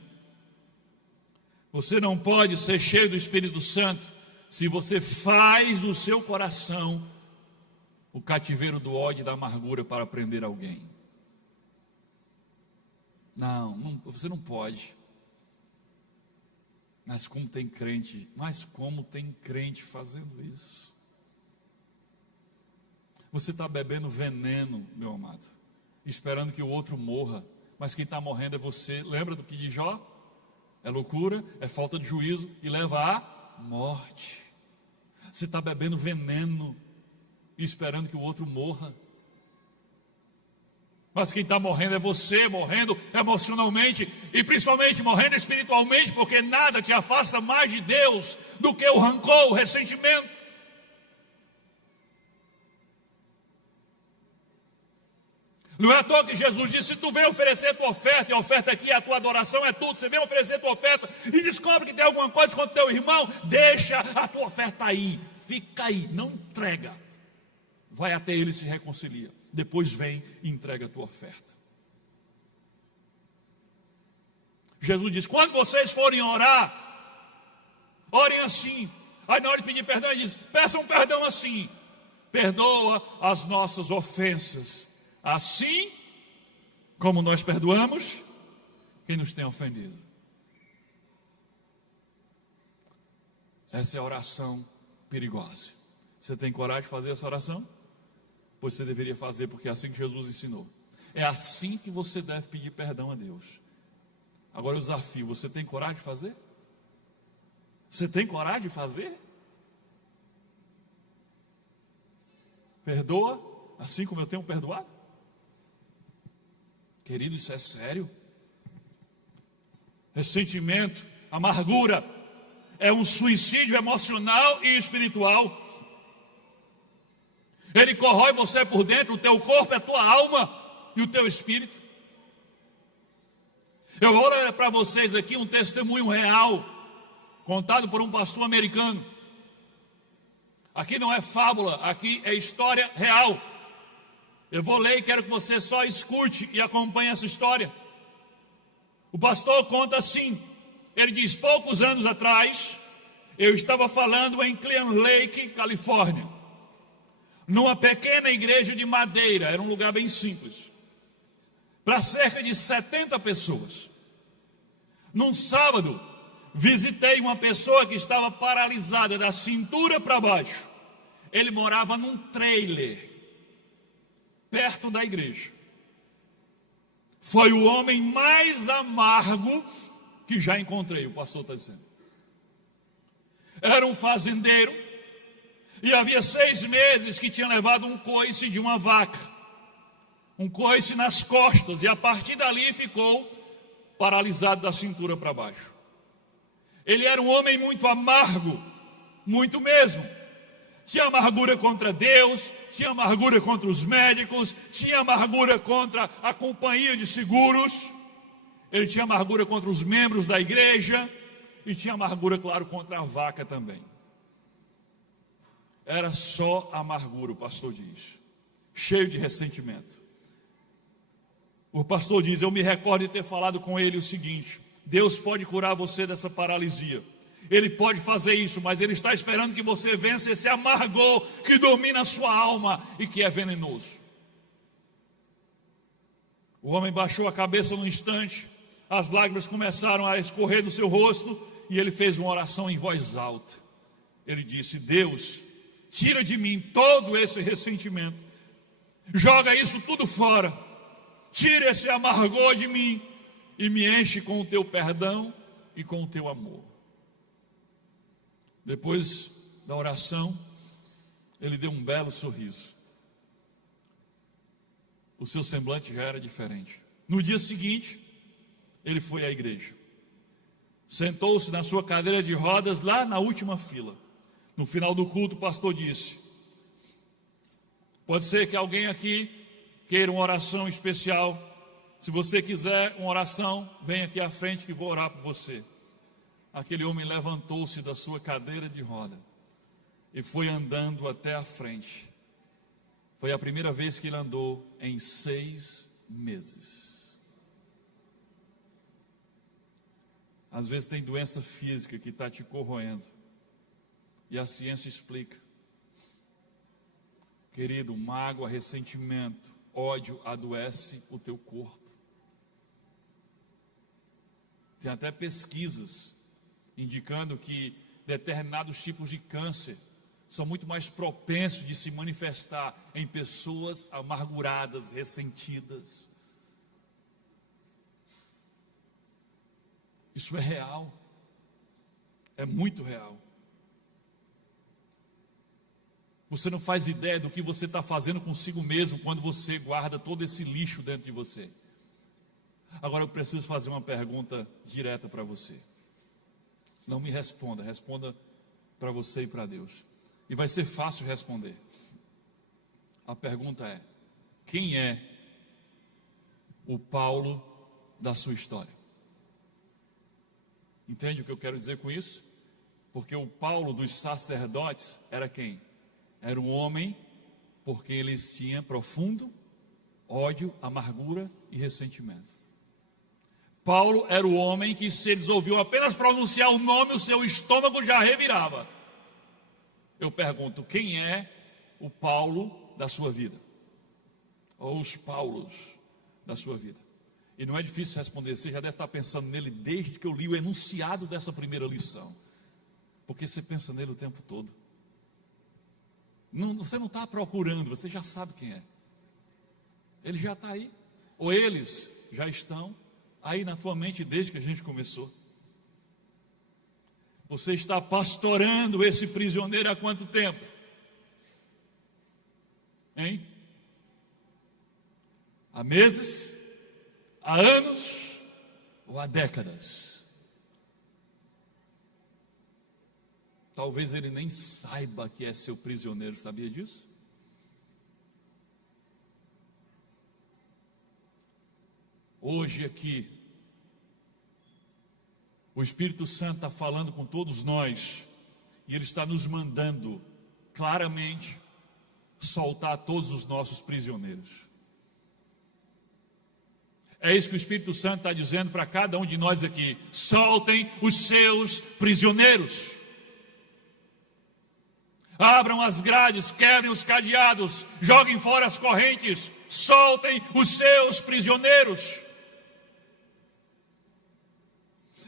Você não pode ser cheio do Espírito Santo se você faz do seu coração o cativeiro do ódio e da amargura para prender alguém. Não, você não pode. Mas como tem crente fazendo isso? Você está bebendo veneno, meu amado, esperando que o outro morra, mas quem está morrendo é você. Lembra do que de Jó? É loucura, é falta de juízo e leva à morte. Você está bebendo veneno e esperando que o outro morra. Mas quem está morrendo é você, morrendo emocionalmente e principalmente morrendo espiritualmente, porque nada te afasta mais de Deus do que o rancor, o ressentimento. Não é à toa que Jesus disse: se tu vem oferecer tua oferta, e a oferta aqui é a tua adoração, é tudo, você vem oferecer tua oferta e descobre que tem alguma coisa contra o teu irmão, deixa a tua oferta aí, fica aí, não entrega, vai até ele e se reconcilia, depois vem e entrega a tua oferta. Jesus diz: quando vocês forem orar, orem assim. Aí na hora de pedir perdão, ele diz: peçam perdão assim, perdoa as nossas ofensas, assim como nós perdoamos quem nos tem ofendido. Essa é a oração perigosa. Você tem coragem de fazer essa oração? Pois você deveria fazer, porque é assim que Jesus ensinou. É assim que você deve pedir perdão a Deus. Agora eu desafio, você tem coragem de fazer? Você tem coragem de fazer? Perdoa, assim como eu tenho perdoado? Querido, isso é sério. Ressentimento, amargura, é um suicídio emocional e espiritual. Ele corrói você por dentro, o teu corpo, a tua alma e o teu espírito. Eu vou ler para vocês aqui um testemunho real, contado por um pastor americano. Aqui não é fábula, aqui é história real. Eu vou ler e quero que você só escute e acompanhe essa história. O pastor conta assim, ele diz: poucos anos atrás, eu estava falando em Clear Lake, Califórnia, numa pequena igreja de madeira, era um lugar bem simples, para cerca de 70 pessoas. Num sábado, visitei uma pessoa que estava paralisada da cintura para baixo. Ele morava num trailer, perto da igreja. Foi o homem mais amargo que já encontrei, o pastor está dizendo. Era um fazendeiro, e havia 6 meses que tinha levado um coice de uma vaca, um coice nas costas, e a partir dali ficou paralisado da cintura para baixo. Ele era um homem muito amargo, muito mesmo. Tinha amargura contra Deus, tinha amargura contra os médicos, tinha amargura contra a companhia de seguros, ele tinha amargura contra os membros da igreja, e tinha amargura, claro, contra a vaca também. Era só amargura, o pastor diz, cheio de ressentimento. O pastor diz: eu me recordo de ter falado com ele o seguinte: Deus pode curar você dessa paralisia, Ele pode fazer isso, mas Ele está esperando que você vença esse amargor que domina a sua alma e que é venenoso. O homem baixou a cabeça num instante, as lágrimas começaram a escorrer do seu rosto, e ele fez uma oração em voz alta. Ele disse: Deus, tira de mim todo esse ressentimento, joga isso tudo fora, tira esse amargor de mim e me enche com o teu perdão e com o teu amor. Depois da oração, ele deu um belo sorriso. O seu semblante já era diferente. No dia seguinte, ele foi à igreja. Sentou-se na sua cadeira de rodas lá na última fila. No final do culto, o pastor disse: pode ser que alguém aqui queira uma oração especial. Se você quiser uma oração, vem aqui à frente que vou orar por você. Aquele homem levantou-se da sua cadeira de roda e foi andando até a frente. Foi a primeira vez que ele andou em 6 meses. Às vezes tem doença física que está te corroendo, e a ciência explica. Querido, mágoa, ressentimento, ódio adoece o teu corpo. Tem até pesquisas indicando que determinados tipos de câncer são muito mais propensos de se manifestar em pessoas amarguradas, ressentidas. Isso é real, é muito real. Você não faz ideia do que você está fazendo consigo mesmo quando você guarda todo esse lixo dentro de você. Agora eu preciso fazer uma pergunta direta para você. Não me responda, responda para você e para Deus. E vai ser fácil responder. A pergunta é: quem é o Paulo da sua história? Entende o que eu quero dizer com isso? Porque o Paulo dos sacerdotes era quem? Era um homem por quem eles tinham profundo ódio, amargura e ressentimento. Paulo era o homem que, se eles ouviam apenas pronunciar o nome, o seu estômago já revirava. Eu pergunto: quem é o Paulo da sua vida? Ou os Paulos da sua vida? E não é difícil responder, você já deve estar pensando nele desde que eu li o enunciado dessa primeira lição. Porque você pensa nele o tempo todo. Você não está procurando, você já sabe quem é. Ele já está aí. Ou eles já estão aí na tua mente desde que a gente começou. Você está pastorando esse prisioneiro há quanto tempo? Hein? Há meses? Há anos? Ou há décadas? Talvez ele nem saiba que é seu prisioneiro, sabia disso? Hoje aqui, o Espírito Santo está falando com todos nós, e Ele está nos mandando claramente soltar todos os nossos prisioneiros. É isso que o Espírito Santo está dizendo para cada um de nós aqui: soltem os seus prisioneiros. Abram as grades, quebrem os cadeados, joguem fora as correntes, soltem os seus prisioneiros.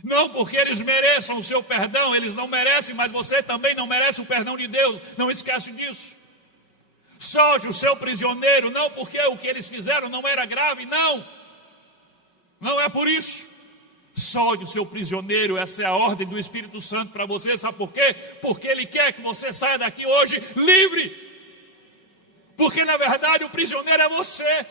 Não porque eles mereçam o seu perdão, eles não merecem, mas você também não merece o perdão de Deus, não esquece disso. Solte o seu prisioneiro, não porque o que eles fizeram não era grave, não é por isso. Solte o seu prisioneiro, essa é a ordem do Espírito Santo para você, sabe por quê? Porque Ele quer que você saia daqui hoje livre, porque na verdade o prisioneiro é você.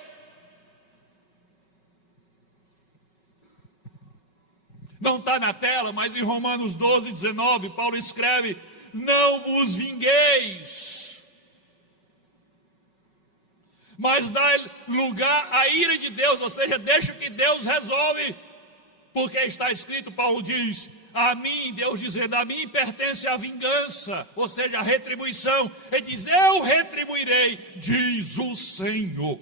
Não está na tela, mas em Romanos 12, 19, Paulo escreve: não vos vingueis, mas dá lugar à ira de Deus, ou seja, deixa que Deus resolve, porque está escrito, Paulo diz, a mim, Deus dizendo, a mim pertence a vingança, ou seja, a retribuição. Ele diz, eu retribuirei, diz o Senhor.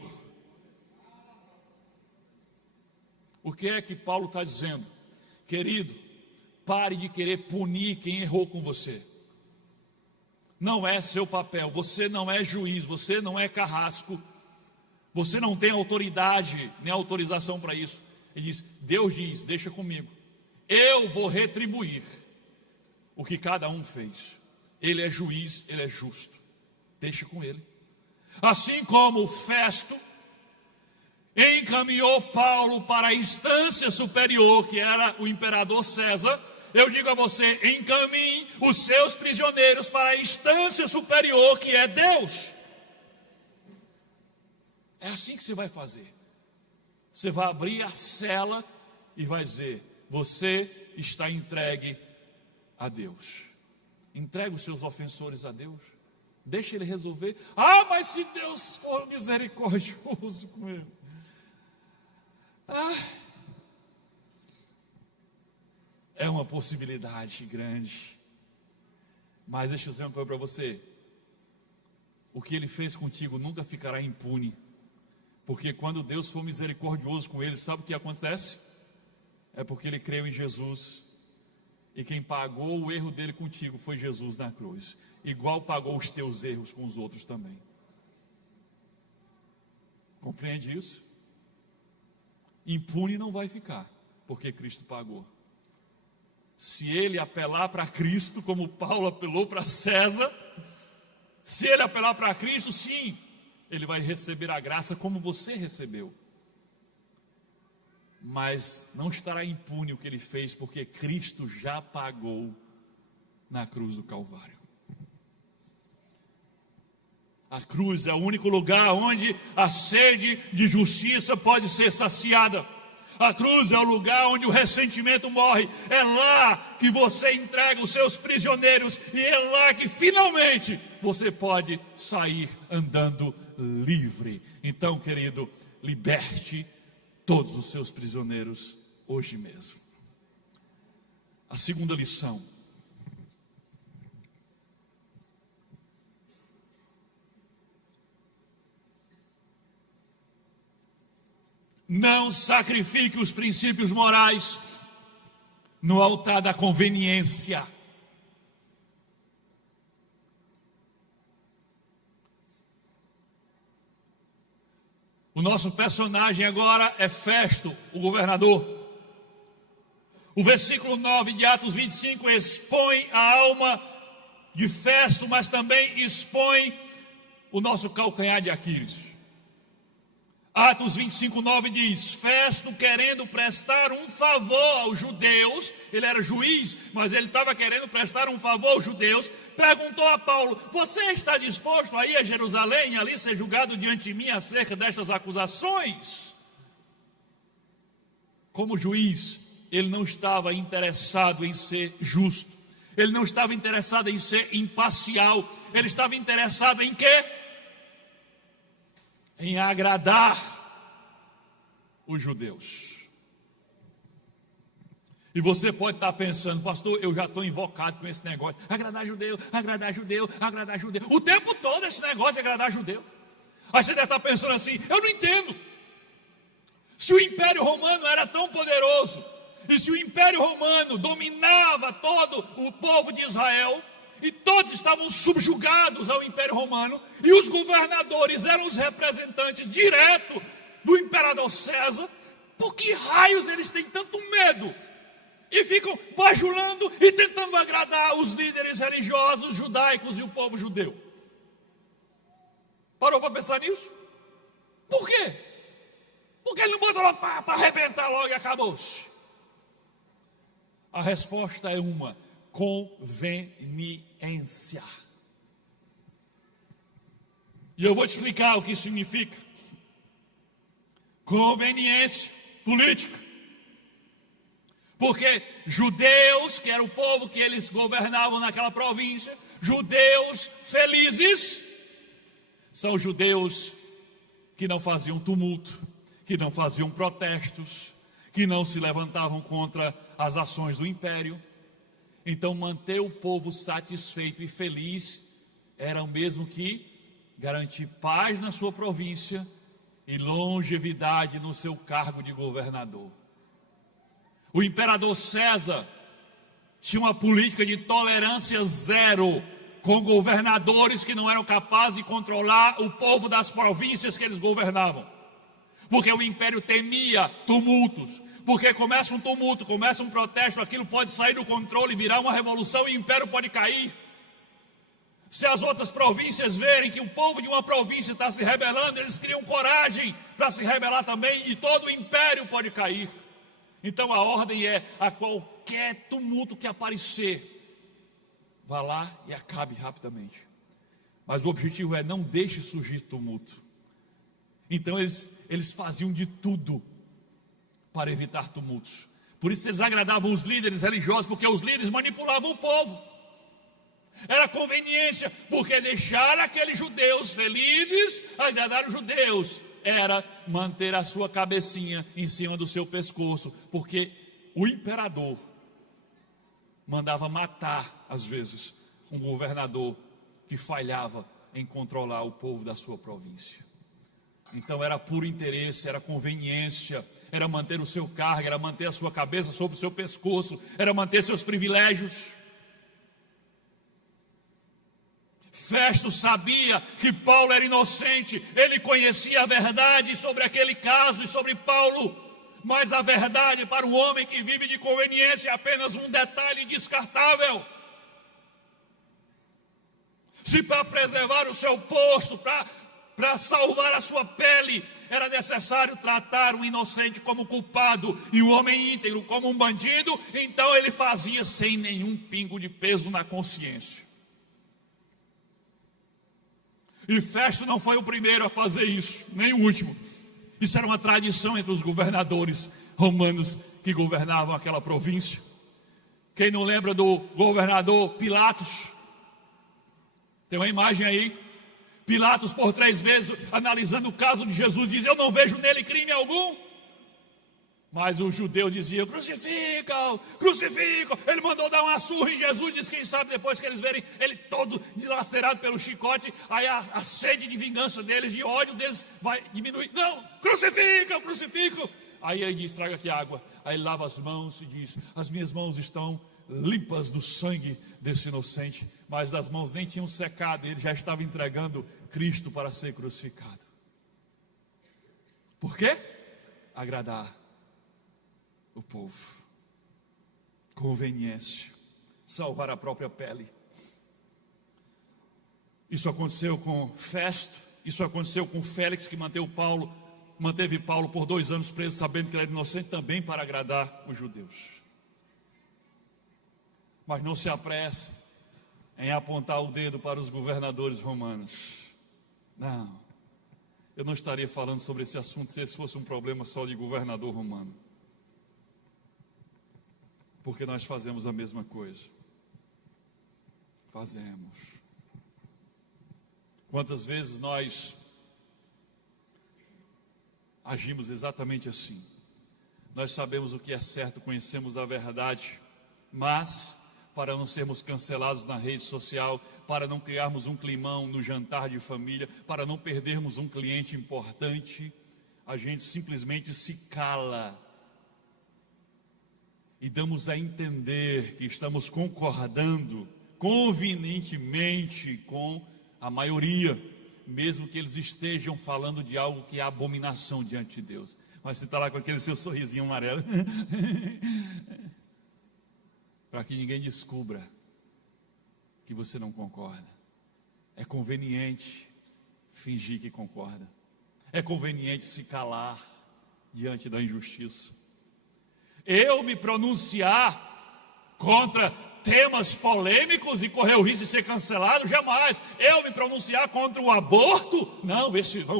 O que é que Paulo está dizendo? Querido, pare de querer punir quem errou com você. Não é seu papel, você não é juiz, você não é carrasco, você não tem autoridade nem autorização para isso. Ele diz, Deus diz, deixa comigo, eu vou retribuir o que cada um fez. Ele é juiz, ele é justo, deixa com ele. Assim como Festo encaminhou Paulo para a instância superior, que era o imperador César, eu digo a você, encaminhe os seus prisioneiros para a instância superior, que é Deus. É assim que você vai fazer. Você vai abrir a cela e vai dizer, você está entregue a Deus. Entregue os seus ofensores a Deus. Deixa Ele resolver. Ah, mas se Deus for misericordioso com ele. É uma possibilidade grande. Mas deixa eu dizer uma coisa para você. O que Ele fez contigo nunca ficará impune. Porque quando Deus for misericordioso com ele, sabe o que acontece? É porque ele creu em Jesus. E quem pagou o erro dele contigo foi Jesus na cruz. Igual pagou os teus erros com os outros também. Compreende isso? Impune não vai ficar, porque Cristo pagou. Se ele apelar para Cristo, como Paulo apelou para César, se ele apelar para Cristo, sim, ele vai receber a graça como você recebeu. Mas não estará impune o que ele fez, porque Cristo já pagou na cruz do Calvário. A cruz é o único lugar onde a sede de justiça pode ser saciada. A cruz é o lugar onde o ressentimento morre. É lá que você entrega os seus prisioneiros. E é lá que finalmente você pode sair andando livre. Então, querido, liberte todos os seus prisioneiros hoje mesmo. A segunda lição. Não sacrifique os princípios morais no altar da conveniência. O nosso personagem agora é Festo, o governador. O versículo 9 de Atos 25 expõe a alma de Festo, mas também expõe o nosso calcanhar de Aquiles. Atos 25, 9 diz: Festo, querendo prestar um favor aos judeus, ele era juiz, mas ele estava querendo prestar um favor aos judeus, perguntou a Paulo: você está disposto a ir a Jerusalém e ali ser julgado diante de mim acerca destas acusações? Como juiz, ele não estava interessado em ser justo, ele não estava interessado em ser imparcial, ele estava interessado em quê? Em agradar os judeus. E você pode estar pensando: pastor, eu já estou invocado com esse negócio, agradar judeu, agradar judeu, agradar judeu, o tempo todo esse negócio de agradar judeu. Aí você deve estar pensando assim: eu não entendo. Se o Império Romano era tão poderoso, e se o Império Romano dominava todo o povo de Israel, e todos estavam subjugados ao Império Romano, e os governadores eram os representantes diretos do imperador César, por que raios eles têm tanto medo e ficam bajulando e tentando agradar os líderes religiosos judaicos e o povo judeu? Parou para pensar nisso? Por quê? Porque ele não botou lá para arrebentar logo e acabou-se? A resposta é uma: conveniência. E eu vou te explicar o que isso significa. Conveniência política. Porque judeus, que era o povo que eles governavam naquela província, judeus felizes, são judeus que não faziam tumulto, que não faziam protestos, que não se levantavam contra as ações do império. Então, manter o povo satisfeito e feliz era o mesmo que garantir paz na sua província e longevidade no seu cargo de governador. O imperador César tinha uma política de tolerância zero com governadores que não eram capazes de controlar o povo das províncias que eles governavam. Porque o império temia tumultos. Porque começa um tumulto, começa um protesto, aquilo pode sair do controle, virar uma revolução e o império pode cair. Se as outras províncias verem que o povo de uma província está se rebelando, eles criam coragem para se rebelar também e todo o império pode cair. Então a ordem é: a qualquer tumulto que aparecer, vá lá e acabe rapidamente. Mas o objetivo é: não deixe surgir tumulto. Então eles faziam de tudo para evitar tumultos. Por isso eles agradavam os líderes religiosos, porque os líderes manipulavam o povo. Era conveniência, porque deixar aqueles judeus felizes, agradar os judeus, era manter a sua cabecinha em cima do seu pescoço, porque o imperador mandava matar, às vezes, um governador que falhava em controlar o povo da sua província. Então era puro interesse, era conveniência, era manter o seu cargo, era manter a sua cabeça sobre o seu pescoço, era manter seus privilégios. Festo sabia que Paulo era inocente, ele conhecia a verdade sobre aquele caso e sobre Paulo, mas a verdade para um homem que vive de conveniência é apenas um detalhe descartável. Se para preservar o seu posto, para salvar a sua pele, era necessário tratar o inocente como culpado e o homem íntegro como um bandido, então ele fazia sem nenhum pingo de peso na consciência. E Festo não foi o primeiro a fazer isso, nem o último. Isso era uma tradição entre os governadores romanos que governavam aquela província. Quem não lembra do governador Pilatos? Tem uma imagem aí. Pilatos, por 3 vezes, analisando o caso de Jesus, diz: eu não vejo nele crime algum. Mas os judeus diziam: crucificam, crucificam. Ele mandou dar uma surra em Jesus. Diz: quem sabe depois que eles verem ele todo dilacerado pelo chicote, aí a sede de vingança deles, de ódio deles, vai diminuir. Não, crucificam, crucificam. Aí ele diz: traga aqui água. Aí ele lava as mãos e diz: as minhas mãos estão limpas do sangue desse inocente. Mas as mãos nem tinham secado, ele já estava entregando Cristo para ser crucificado. Por quê? Agradar o povo. Conveniência. Salvar a própria pele. Isso aconteceu com Festo. Isso aconteceu com Félix, que manteve Paulo por 2 anos preso, sabendo que ele era inocente, também para agradar os judeus. Mas não se apresse em apontar o dedo para os governadores romanos. Não, eu não estaria falando sobre esse assunto se esse fosse um problema só de governador romano. Porque nós fazemos a mesma coisa. Fazemos. Quantas vezes nós agimos exatamente assim? Nós sabemos o que é certo, conhecemos a verdade, mas para não sermos cancelados na rede social, para não criarmos um climão no jantar de família, para não perdermos um cliente importante, a gente simplesmente se cala e damos a entender que estamos concordando convenientemente com a maioria, mesmo que eles estejam falando de algo que é abominação diante de Deus. Mas você está lá com aquele seu sorrisinho amarelo para que ninguém descubra que você não concorda. É conveniente fingir que concorda. É conveniente se calar diante da injustiça. Eu me pronunciar contra temas polêmicos e correr o risco de ser cancelado, jamais. Eu me pronunciar contra o aborto, não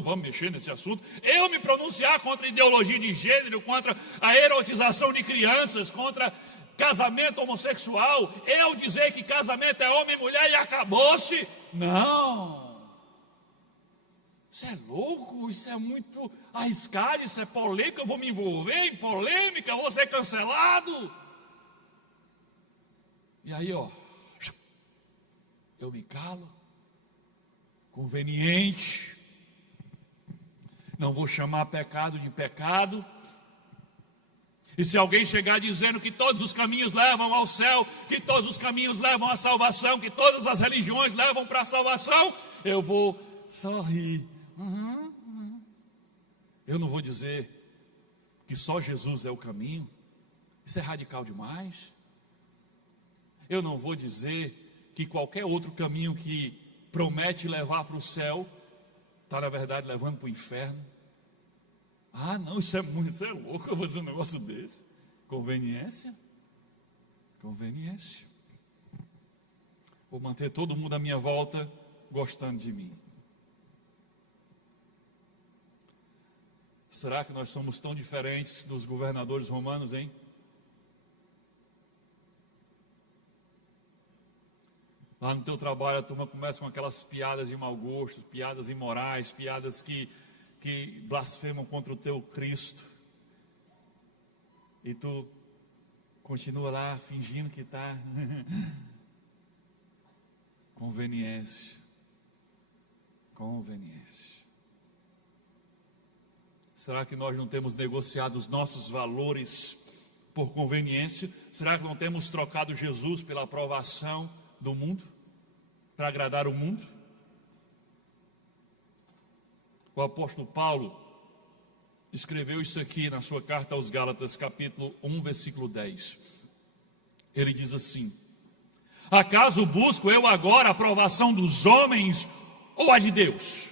vamos mexer nesse assunto. Eu me pronunciar contra a ideologia de gênero, contra a erotização de crianças, contra casamento homossexual, eu dizer que casamento é homem e mulher e acabou-se. Não. Isso é louco, isso é muito arriscado, isso é polêmica, eu vou me envolver em polêmica, eu vou ser cancelado. E aí, eu me calo, conveniente, não vou chamar pecado de pecado. E se alguém chegar dizendo que todos os caminhos levam ao céu, que todos os caminhos levam à salvação, que todas as religiões levam para a salvação, eu vou sorrir. Eu não vou dizer que só Jesus é o caminho. Isso é radical demais. Eu não vou dizer que qualquer outro caminho que promete levar para o céu está, na verdade, levando para o inferno. Ah, não, isso é louco, eu vou dizer um negócio desse. Conveniência? Conveniência. Vou manter todo mundo à minha volta gostando de mim. Será que nós somos tão diferentes dos governadores romanos, hein? Lá no teu trabalho a turma começa com aquelas piadas de mau gosto, piadas imorais, piadas que blasfemam contra o teu Cristo. E tu continua lá fingindo que está. Conveniência. Conveniência. Será que nós não temos negociado os nossos valores por conveniência? Será que não temos trocado Jesus pela aprovação do mundo? Para agradar o mundo? O apóstolo Paulo escreveu isso aqui na sua carta aos Gálatas, capítulo 1, versículo 10. Ele diz assim: acaso busco eu agora a aprovação dos homens ou a de Deus?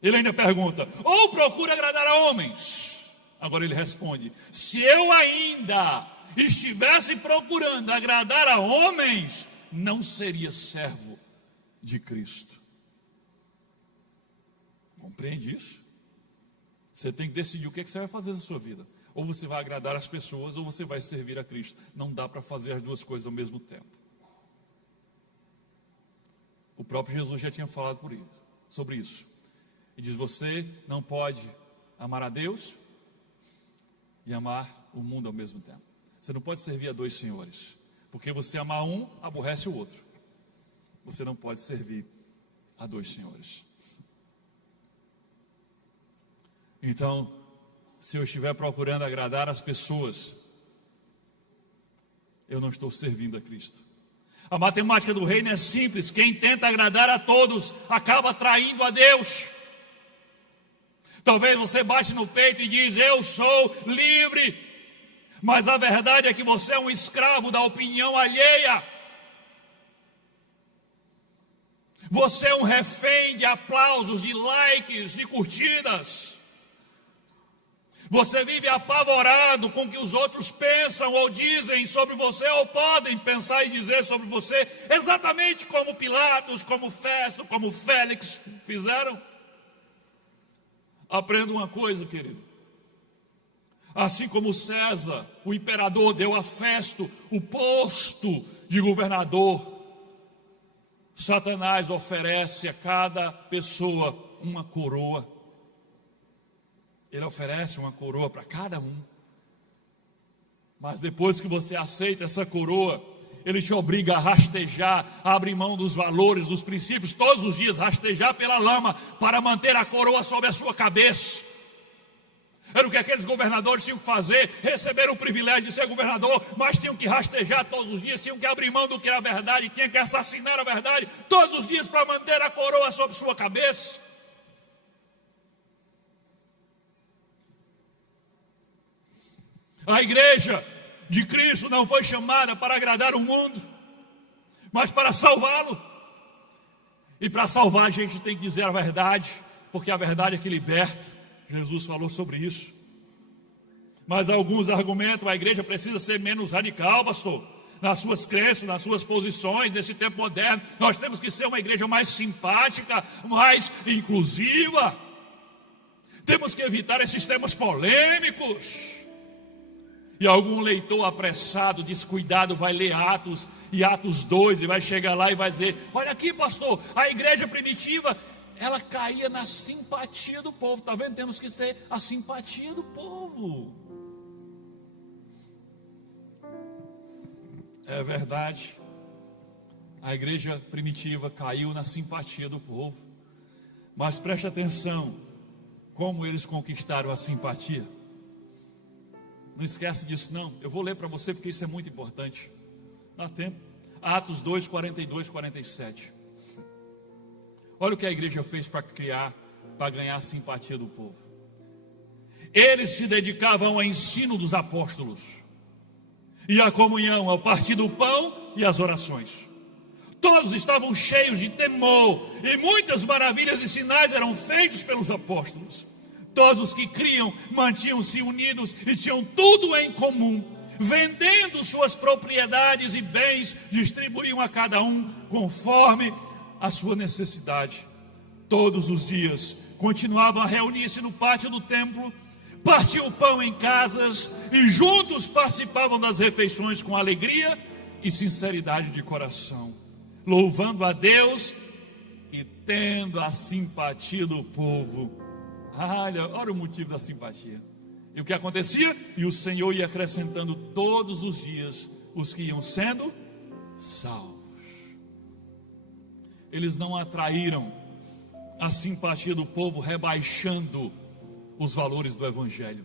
Ele ainda pergunta: ou procura agradar a homens? Agora ele responde: se eu ainda estivesse procurando agradar a homens, não seria servo de Cristo. Compreende isso? Você tem que decidir o que você vai fazer na sua vida. Ou você vai agradar as pessoas, ou você vai servir a Cristo. Não dá para fazer as duas coisas ao mesmo tempo. O próprio Jesus já tinha falado sobre isso. E diz: você não pode amar a Deus e amar o mundo ao mesmo tempo. Você não pode servir a dois senhores. Porque você amar um, aborrece o outro. Você não pode servir a dois senhores. Então, se eu estiver procurando agradar as pessoas, eu não estou servindo a Cristo. A matemática do reino é simples: quem tenta agradar a todos acaba traindo a Deus. Talvez você bate no peito e diz: eu sou livre. Mas a verdade é que você é um escravo da opinião alheia. Você é um refém de aplausos, de likes, de curtidas. Você vive apavorado com o que os outros pensam ou dizem sobre você, ou podem pensar e dizer sobre você, exatamente como Pilatos, como Festo, como Félix fizeram. Aprenda uma coisa, querido. Assim como César, o imperador, deu a Festo o posto de governador, Satanás oferece a cada pessoa uma coroa. Ele oferece uma coroa para cada um. Mas depois que você aceita essa coroa, ele te obriga a rastejar, a abrir mão dos valores, dos princípios, todos os dias rastejar pela lama para manter a coroa sobre a sua cabeça. Era o que aqueles governadores tinham que fazer, receberam o privilégio de ser governador, mas tinham que rastejar todos os dias, tinham que abrir mão do que era verdade, tinham que assassinar a verdade todos os dias para manter a coroa sobre sua cabeça. A igreja de Cristo não foi chamada para agradar o mundo, mas para salvá-lo. E para salvar a gente tem que dizer a verdade, porque a verdade é que liberta. Jesus falou sobre isso. Mas alguns argumentam: a igreja precisa ser menos radical, pastor, nas suas crenças, nas suas posições. Nesse tempo moderno, nós temos que ser uma igreja mais simpática, mais inclusiva. Temos que evitar esses temas polêmicos. E algum leitor apressado, descuidado, vai ler Atos e Atos 2 e vai chegar lá e vai dizer: olha aqui, pastor, a igreja primitiva, ela caía na simpatia do povo. Está vendo? Temos que ser a simpatia do povo. É verdade. A igreja primitiva caiu na simpatia do povo. Mas preste atenção, como eles conquistaram a simpatia. Não esquece disso não. Eu vou ler para você porque isso é muito importante. Dá tempo. Atos 2, 42, 47. Olha o que a igreja fez para ganhar a simpatia do povo. Eles se dedicavam ao ensino dos apóstolos e à comunhão, ao partir do pão e às orações. Todos estavam cheios de temor e muitas maravilhas e sinais eram feitos pelos apóstolos. Todos os que criam mantinham-se unidos e tinham tudo em comum. Vendendo suas propriedades e bens, distribuíam a cada um conforme a sua necessidade. Todos os dias continuavam a reunir-se no pátio do templo, partiam o pão em casas e juntos participavam das refeições com alegria e sinceridade de coração, louvando a Deus e tendo a simpatia do povo. Olha o motivo da simpatia. E o que acontecia? E o Senhor ia acrescentando todos os dias os que iam sendo salvos. Eles não atraíram a simpatia do povo rebaixando os valores do Evangelho.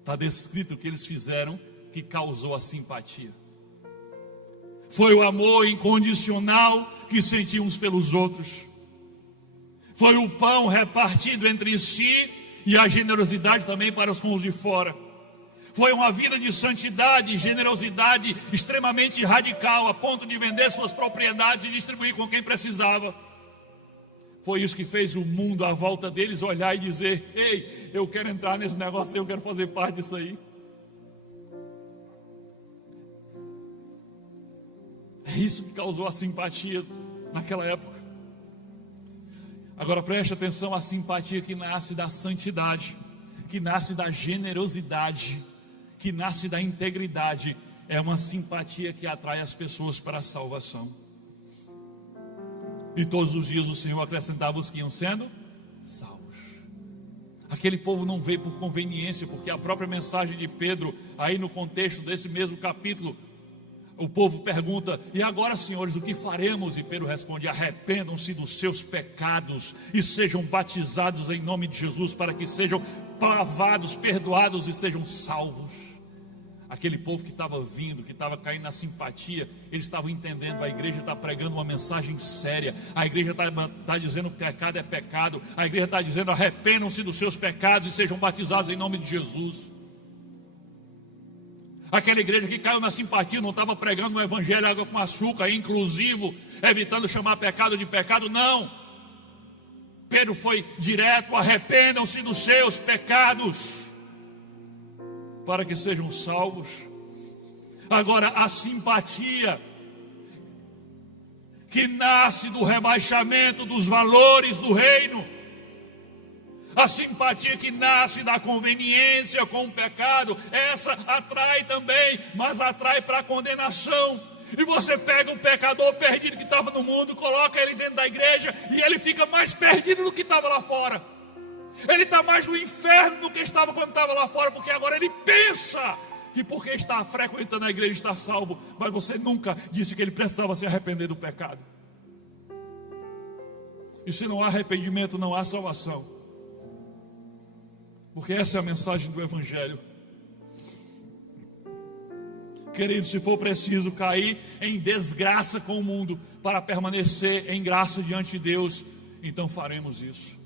Está descrito o que eles fizeram que causou a simpatia. Foi o amor incondicional que sentiam uns pelos outros. Foi o pão repartido entre si e a generosidade também para os com os de fora. Foi uma vida de santidade e generosidade extremamente radical, a ponto de vender suas propriedades e distribuir com quem precisava. Foi isso que fez o mundo à volta deles olhar e dizer: ei, eu quero entrar nesse negócio, eu quero fazer parte disso aí. É isso que causou a simpatia naquela época. Agora preste atenção, a simpatia que nasce da santidade, que nasce da generosidade, que nasce da integridade, é uma simpatia que atrai as pessoas para a salvação. E todos os dias o Senhor acrescentava os que iam sendo salvos. Aquele povo não veio por conveniência, porque a própria mensagem de Pedro, aí no contexto desse mesmo capítulo, o povo pergunta: e agora, senhores, o que faremos? E Pedro responde: arrependam-se dos seus pecados e sejam batizados em nome de Jesus, para que sejam lavados, perdoados e sejam salvos. Aquele povo que estava vindo, que estava caindo na simpatia, eles estavam entendendo, a igreja está pregando uma mensagem séria, a igreja está dizendo que pecado é pecado, a igreja está dizendo arrependam-se dos seus pecados e sejam batizados em nome de Jesus. Aquela igreja que caiu na simpatia não estava pregando um evangelho água com açúcar, inclusivo, evitando chamar pecado de pecado, não. Pedro foi direto, arrependam-se dos seus pecados, para que sejam salvos. Agora, a simpatia que nasce do rebaixamento dos valores do reino, a simpatia que nasce da conveniência com o pecado, essa atrai também, mas atrai para a condenação. E você pega um pecador perdido que estava no mundo, coloca ele dentro da igreja e ele fica mais perdido do que estava lá fora. Ele está mais no inferno do que estava quando estava lá fora, porque agora ele pensa que porque está frequentando a igreja está salvo, mas você nunca disse que ele precisava se arrepender do pecado. E se não há arrependimento, não há salvação, porque essa é a mensagem do evangelho. Querido, se for preciso cair em desgraça com o mundo para permanecer em graça diante de Deus, então faremos isso.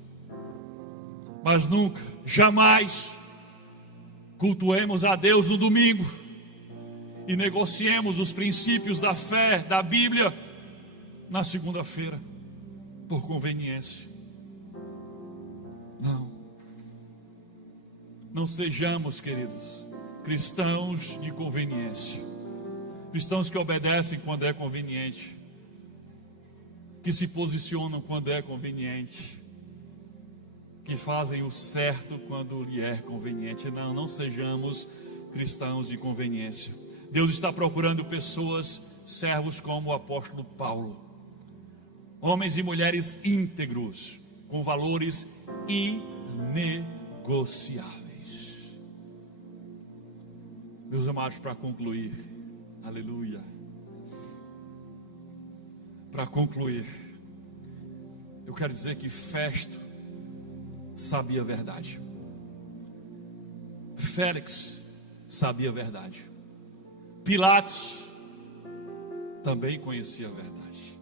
Mas nunca, jamais cultuemos a Deus no domingo e negociemos os princípios da fé, da Bíblia, na segunda-feira, por conveniência. Não sejamos, queridos, cristãos de conveniência, cristãos que obedecem quando é conveniente, que se posicionam quando é conveniente, que fazem o certo quando lhe é conveniente. Não sejamos cristãos de conveniência. Deus está procurando pessoas, servos como o apóstolo Paulo, homens e mulheres íntegros, com valores inegociáveis. Meus amados, para concluir, aleluia, para concluir, eu quero dizer que Festo sabia a verdade, Félix sabia a verdade, Pilatos também conhecia a verdade,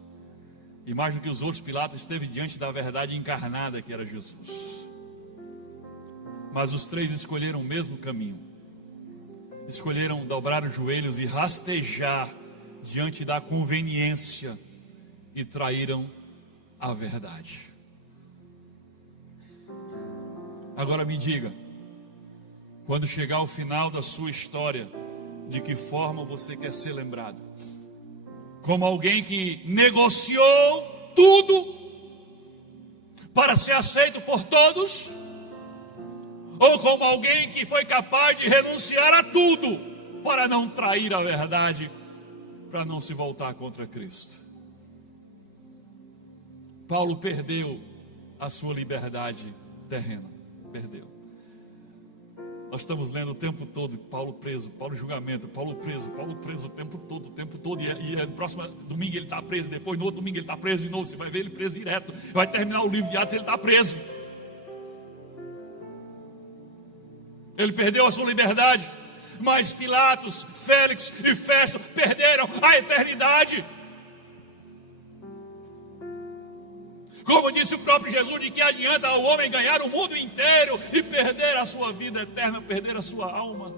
e mais do que os outros, Pilatos esteve diante da verdade encarnada que era Jesus. Mas os três escolheram o mesmo caminho, escolheram dobrar os joelhos e rastejar diante da conveniência e traíram a verdade. Agora me diga, quando chegar ao final da sua história, de que forma você quer ser lembrado? Como alguém que negociou tudo para ser aceito por todos? Ou como alguém que foi capaz de renunciar a tudo para não trair a verdade, para não se voltar contra Cristo? Paulo perdeu a sua liberdade terrena. Perdeu. Nós estamos lendo o tempo todo Paulo preso, Paulo julgamento, Paulo preso o tempo todo, e no próximo domingo ele está preso, depois no outro domingo ele está preso de novo, você vai ver ele preso direto, vai terminar o livro de Atos, ele está preso. Ele perdeu a sua liberdade, mas Pilatos, Félix e Festo perderam a eternidade. Como disse o próprio Jesus, de que adianta o homem ganhar o mundo inteiro e perder a sua vida eterna, perder a sua alma?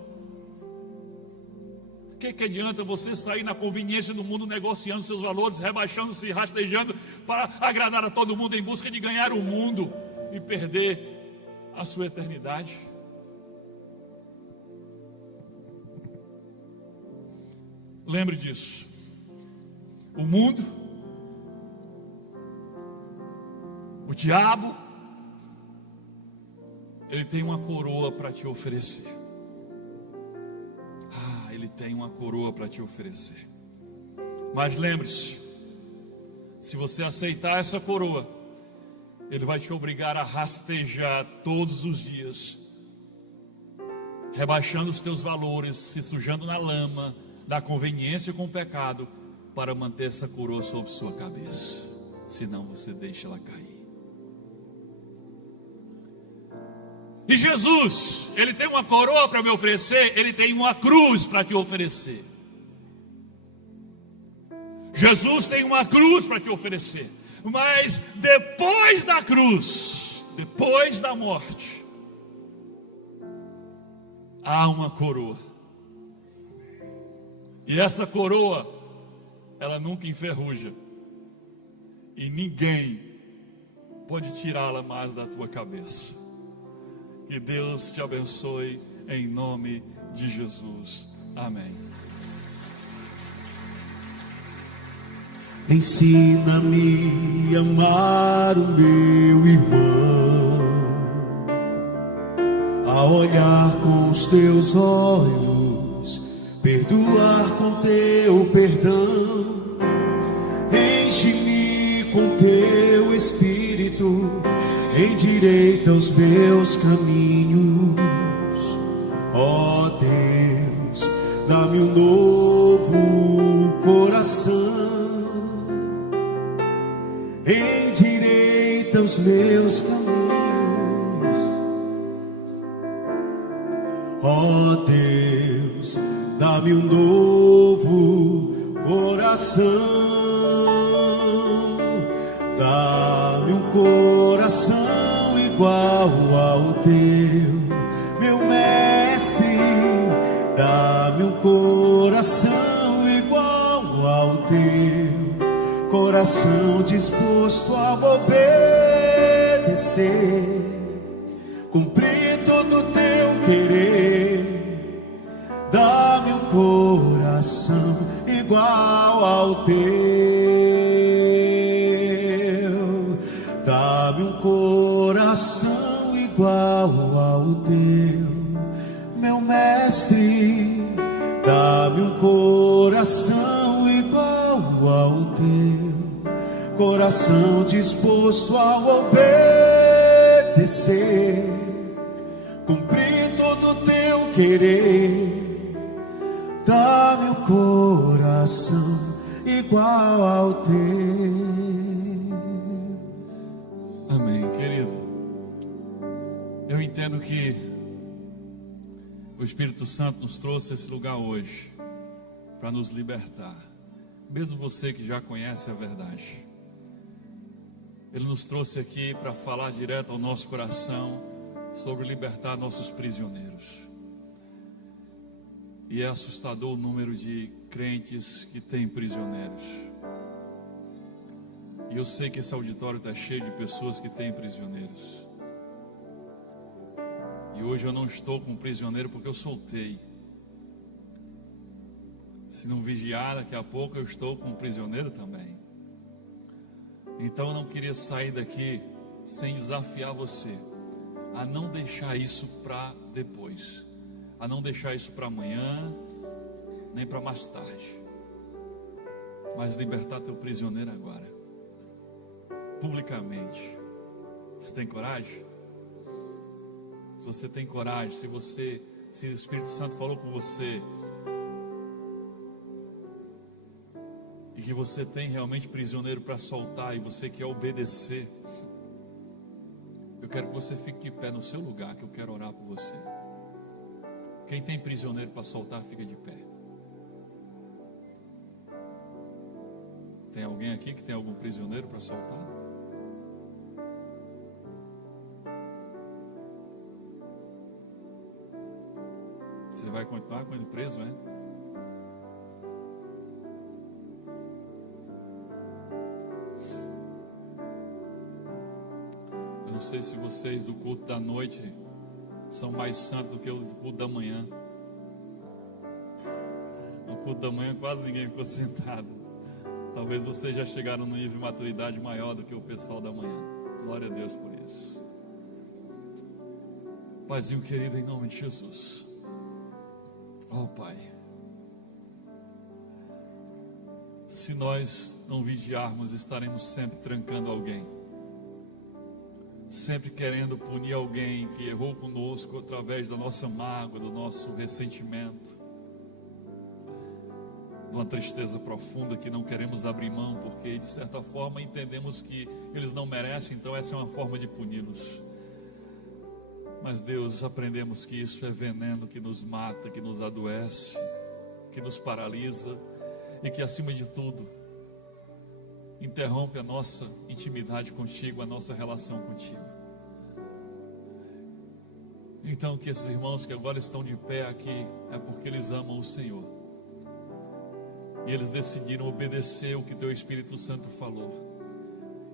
O que adianta você sair na conveniência do mundo, negociando seus valores, rebaixando-se, rastejando para agradar a todo mundo em busca de ganhar o mundo e perder a sua eternidade? Lembre disso. O mundo, o diabo, ele tem uma coroa para te oferecer. Ele tem uma coroa para te oferecer. Mas lembre-se, se você aceitar essa coroa, ele vai te obrigar a rastejar todos os dias, rebaixando os teus valores, se sujando na lama da conveniência com o pecado, para manter essa coroa sobre sua cabeça. Senão você deixa ela cair. E Jesus, Ele tem uma coroa para me oferecer, Ele tem uma cruz para te oferecer. Jesus tem uma cruz para te oferecer. Mas depois da cruz, depois da morte, há uma coroa. E essa coroa, ela nunca enferruja. E ninguém pode tirá-la mais da tua cabeça. Que Deus te abençoe em nome de Jesus. Amém. Ensina-me a amar o meu irmão, a olhar com os teus olhos, perdoar com teu perdão. Enche-me com teu espírito, endireita os meus caminhos. Ó Deus, dá-me um novo coração, endireita os meus caminhos. Ó Deus, dá-me um novo coração, dá-me um coração igual ao teu, meu mestre. Dá-me um coração igual ao teu, coração disposto a obedecer, cumprir todo o teu querer. Dá-me um coração igual ao teu, dá-me um coração igual ao teu, meu mestre. Dá-me um coração igual ao teu, coração disposto a obedecer, cumprir todo o teu querer. Dá-me um coração igual ao teu. Amém, querido. Eu entendo que o Espírito Santo nos trouxe a esse lugar hoje para nos libertar. Mesmo você que já conhece a verdade, Ele nos trouxe aqui para falar direto ao nosso coração sobre libertar nossos prisioneiros. E é assustador o número de crentes que têm prisioneiros. E eu sei que esse auditório está cheio de pessoas que têm prisioneiros. E hoje eu não estou com um prisioneiro porque eu soltei. Se não vigiar, daqui a pouco eu estou com um prisioneiro também. Então eu não queria sair daqui sem desafiar você a não deixar isso para depois, a não deixar isso para amanhã, nem para mais tarde, mas libertar teu prisioneiro agora, publicamente. Você tem coragem? Se você tem coragem, se o Espírito Santo falou com você e que você tem realmente prisioneiro para soltar e você quer obedecer, eu quero que você fique de pé no seu lugar, que eu quero orar por você. Quem tem prisioneiro para soltar, fica de pé. Tem alguém aqui que tem algum prisioneiro para soltar? Você vai continuar com ele preso, né? Eu não sei se vocês do culto da noite são mais santos do que o culto da manhã. No culto da manhã quase ninguém ficou sentado. Talvez vocês já chegaram no nível de maturidade maior do que o pessoal da manhã. Glória a Deus por isso. Paizinho querido, em nome de Jesus. Oh Pai, se nós não vigiarmos, estaremos sempre trancando alguém, sempre querendo punir alguém que errou conosco através da nossa mágoa, do nosso ressentimento, de uma tristeza profunda que não queremos abrir mão, porque de certa forma entendemos que eles não merecem, então essa é uma forma de puni-los. Mas Deus, aprendemos que isso é veneno que nos mata, que nos adoece, que nos paralisa e que, acima de tudo, interrompe a nossa intimidade contigo, a nossa relação contigo. Então, que esses irmãos que agora estão de pé aqui, é porque eles amam o Senhor, e eles decidiram obedecer o que teu Espírito Santo falou,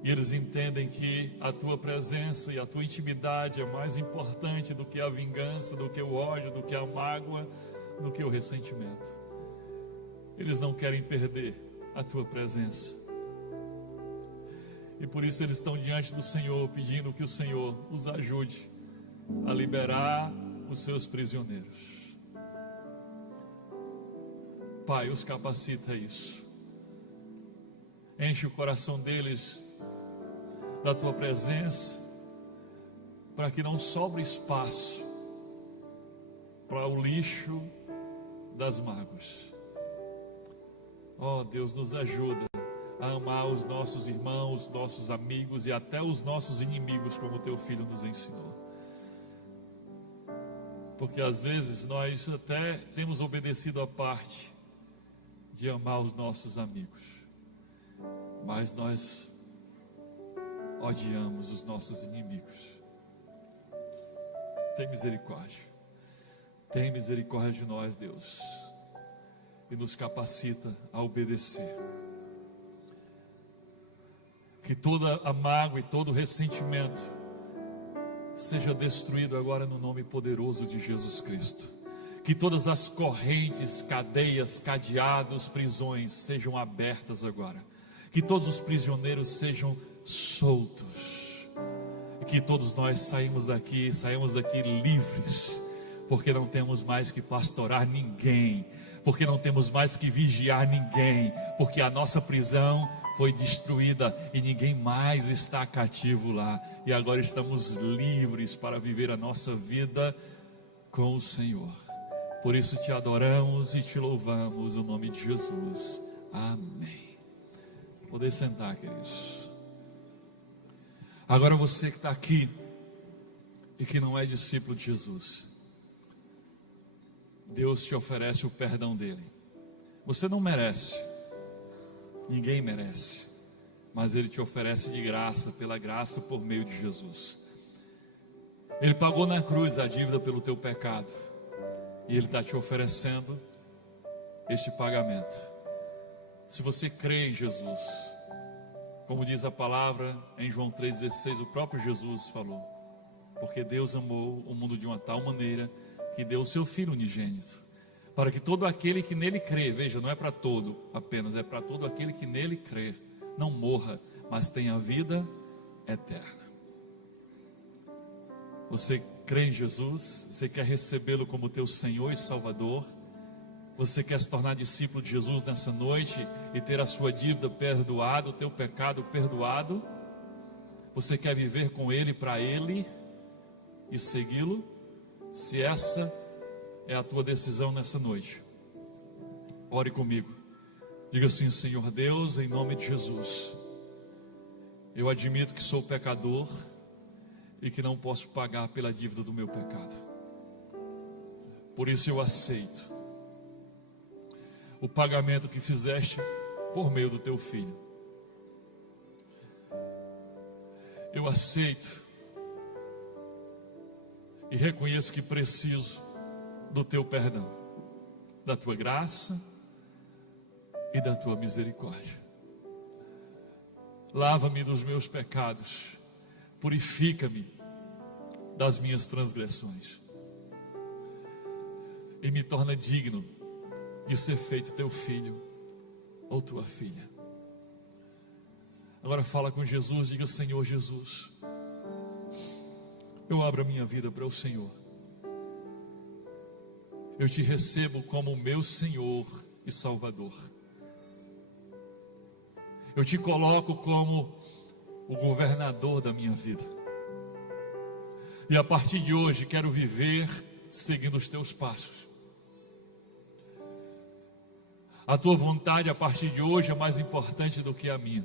e eles entendem que a tua presença e a tua intimidade é mais importante do que a vingança, do que o ódio, do que a mágoa, do que o ressentimento. Eles não querem perder a tua presença, e por isso eles estão diante do Senhor, pedindo que o Senhor os ajude a liberar os seus prisioneiros. Pai, os capacita a isso. Enche o coração deles da tua presença, para que não sobre espaço para o lixo das mágoas. Oh Deus, nos ajuda a amar os nossos irmãos, nossos amigos e até os nossos inimigos, como teu filho nos ensinou. Porque às vezes nós até temos obedecido a parte de amar os nossos amigos, mas nós odiamos os nossos inimigos. Tem misericórdia de nós, Deus, e nos capacita a obedecer. Que toda a mágoa e todo o ressentimento seja destruído agora no nome poderoso de Jesus Cristo. Que todas as correntes, cadeias, cadeados, prisões sejam abertas agora. Que todos os prisioneiros sejam soltos. E que todos nós saímos daqui livres, porque não temos mais que pastorar ninguém, porque não temos mais que vigiar ninguém, porque a nossa prisão foi destruída e ninguém mais está cativo lá, e agora estamos livres para viver a nossa vida com o Senhor. Por isso te adoramos e te louvamos no nome de Jesus. Amém. Poder sentar, queridos. Agora você que está aqui e que não é discípulo de Jesus, Deus te oferece o perdão dele. Você não merece, ninguém merece, mas ele te oferece de graça, pela graça, por meio de Jesus. Ele pagou na cruz a dívida pelo teu pecado, e ele está te oferecendo este pagamento. Se você crê em Jesus, como diz a palavra em João 3,16, o próprio Jesus falou: porque Deus amou o mundo de uma tal maneira que deu o seu Filho unigênito, para que todo aquele que nele crê, veja, não é para todo apenas, é para todo aquele que nele crê, não morra, mas tenha vida eterna. Você crê em Jesus? Você quer recebê-lo como teu Senhor e Salvador? Você quer se tornar discípulo de Jesus nessa noite e ter a sua dívida perdoada, o teu pecado perdoado? Você quer viver com Ele, para Ele e segui-lo? Se essa é a tua decisão nessa noite, ore comigo. Diga assim: Senhor Deus, em nome de Jesus, eu admito que sou pecador e que não posso pagar pela dívida do meu pecado. Por isso eu aceito o pagamento que fizeste por meio do teu Filho. Eu aceito e reconheço que preciso do teu perdão, da tua graça e da tua misericórdia. Lava-me dos meus pecados, purifica-me das minhas transgressões e me torna digno de ser feito teu filho ou tua filha. Agora fala com Jesus, diga: Senhor Jesus, eu abro a minha vida para o Senhor. Eu te recebo como meu Senhor e Salvador. Eu te coloco como o governador da minha vida. E a partir de hoje quero viver seguindo os teus passos. A tua vontade a partir de hoje é mais importante do que a minha.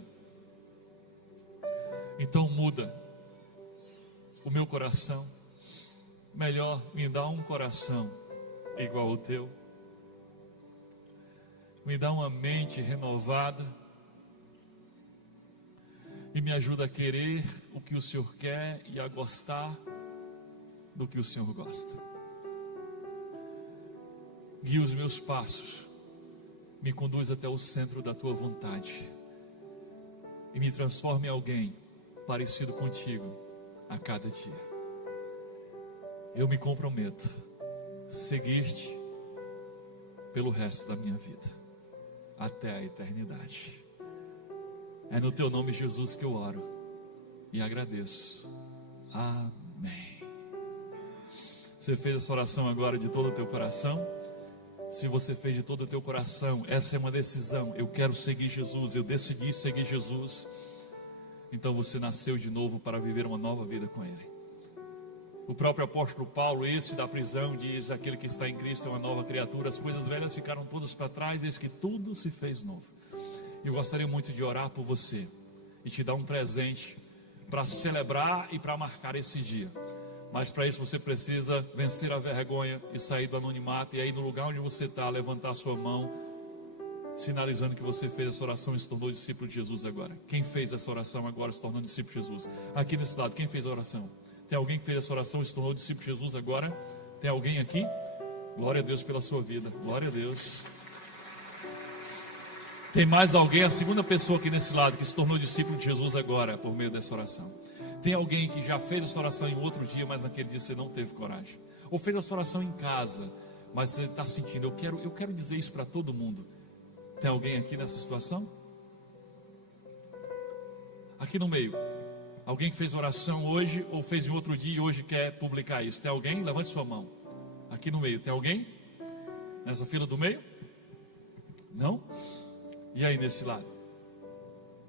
Então muda o meu coração, melhor, me dá um coração igual ao teu. Me dá uma mente renovada. E me ajuda a querer o que o Senhor quer e a gostar do que o Senhor gosta. Guia os meus passos. Me conduz até o centro da tua vontade. E me transforme em alguém parecido contigo a cada dia. Eu me comprometo a seguir-te pelo resto da minha vida, até a eternidade. É no teu nome, Jesus, que eu oro e agradeço. Amém. Você fez essa oração agora de todo o teu coração? Se você fez de todo o teu coração, essa é uma decisão. Eu quero seguir Jesus, eu decidi seguir Jesus. Então você nasceu de novo para viver uma nova vida com Ele. O próprio apóstolo Paulo, esse da prisão, diz: aquele que está em Cristo é uma nova criatura. As coisas velhas ficaram todas para trás, eis que tudo se fez novo. Eu gostaria muito de orar por você e te dar um presente para celebrar e para marcar esse dia. Mas para isso você precisa vencer a vergonha e sair do anonimato. E aí no lugar onde você está, levantar a sua mão, sinalizando que você fez essa oração e se tornou discípulo de Jesus agora. Quem fez essa oração agora se tornou discípulo de Jesus? Aqui nesse lado, quem fez a oração? Tem alguém que fez essa oração e se tornou discípulo de Jesus agora? Tem alguém aqui? Glória a Deus pela sua vida. Glória a Deus. Tem mais alguém? A segunda pessoa aqui nesse lado que se tornou discípulo de Jesus agora por meio dessa oração. Tem alguém que já fez essa oração em outro dia, mas naquele dia você não teve coragem. Ou fez essa oração em casa, mas você está sentindo: eu quero dizer isso para todo mundo. Tem alguém aqui nessa situação? Aqui no meio. Alguém que fez oração hoje ou fez em outro dia e hoje quer publicar isso? Tem alguém? Levante sua mão. Aqui no meio, tem alguém? Nessa fila do meio? Não? E aí nesse lado?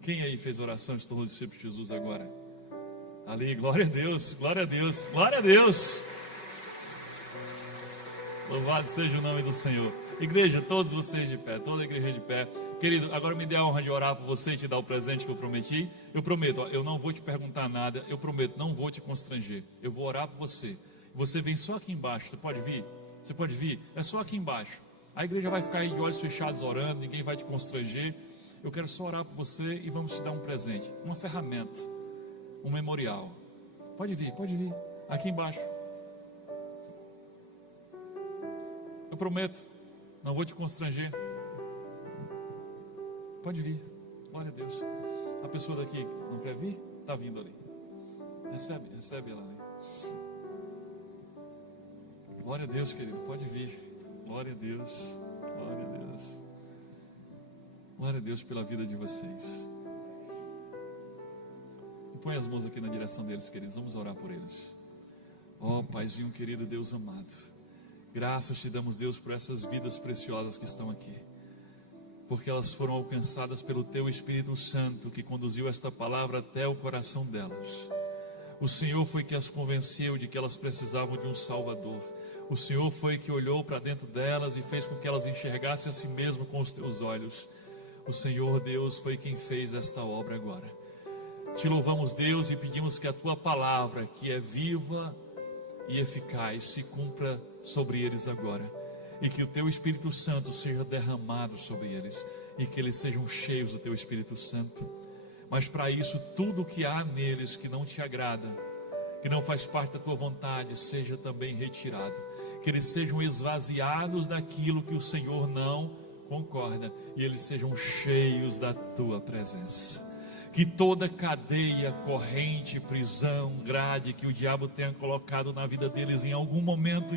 Quem aí fez oração e se tornou discípulo de Jesus agora? Ali, glória a Deus, glória a Deus, glória a Deus. Louvado seja o nome do Senhor. Igreja, todos vocês de pé, toda a igreja de pé. Querido, agora me dê a honra de orar por você e te dar o presente que eu prometi. Eu prometo, eu não vou te perguntar nada. Eu prometo, não vou te constranger. Eu vou orar por você. Você vem só aqui embaixo, você pode vir? Você pode vir? É só aqui embaixo. A igreja vai ficar aí de olhos fechados orando, ninguém vai te constranger. Eu quero só orar por você e vamos te dar um presente, uma ferramenta, um memorial. Pode vir, aqui embaixo. Eu prometo, não vou te constranger. Pode vir, glória a Deus. A pessoa daqui não quer vir? Está vindo ali. Recebe ela ali. Glória a Deus, querido, pode vir. Glória a Deus, glória a Deus. Glória a Deus pela vida de vocês. E põe as mãos aqui na direção deles, queridos. Vamos orar por eles. Ó Paizinho querido, Deus amado, graças te damos, Deus, por essas vidas preciosas que estão aqui, porque elas foram alcançadas pelo Teu Espírito Santo, que conduziu esta palavra até o coração delas. O Senhor foi que as convenceu de que elas precisavam de um Salvador. O Senhor foi que olhou para dentro delas e fez com que elas enxergassem a si mesmo com os Teus olhos. O Senhor, Deus, foi quem fez esta obra agora. Te louvamos, Deus, e pedimos que a Tua palavra, que é viva e eficaz, se cumpra sobre eles agora. E que o Teu Espírito Santo seja derramado sobre eles, e que eles sejam cheios do Teu Espírito Santo. Mas para isso, tudo que há neles que não Te agrada, que não faz parte da Tua vontade, seja também retirado. Que eles sejam esvaziados daquilo que o Senhor não concorda, e eles sejam cheios da Tua presença. Que toda cadeia, corrente, prisão, grade que o diabo tenha colocado na vida deles em algum momento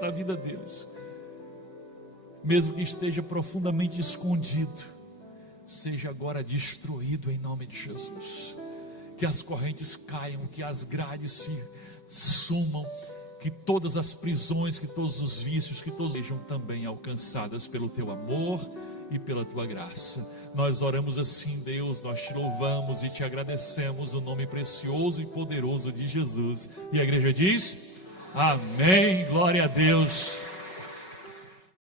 da vida deles, mesmo que esteja profundamente escondido, seja agora destruído em nome de Jesus. Que as correntes caiam, que as grades se sumam, que todas as prisões, que todos os vícios, que todos sejam também alcançadas pelo Teu amor e pela Tua graça. Nós oramos assim, Deus, nós Te louvamos e Te agradecemos no nome precioso e poderoso de Jesus. E a igreja diz: amém, glória a Deus.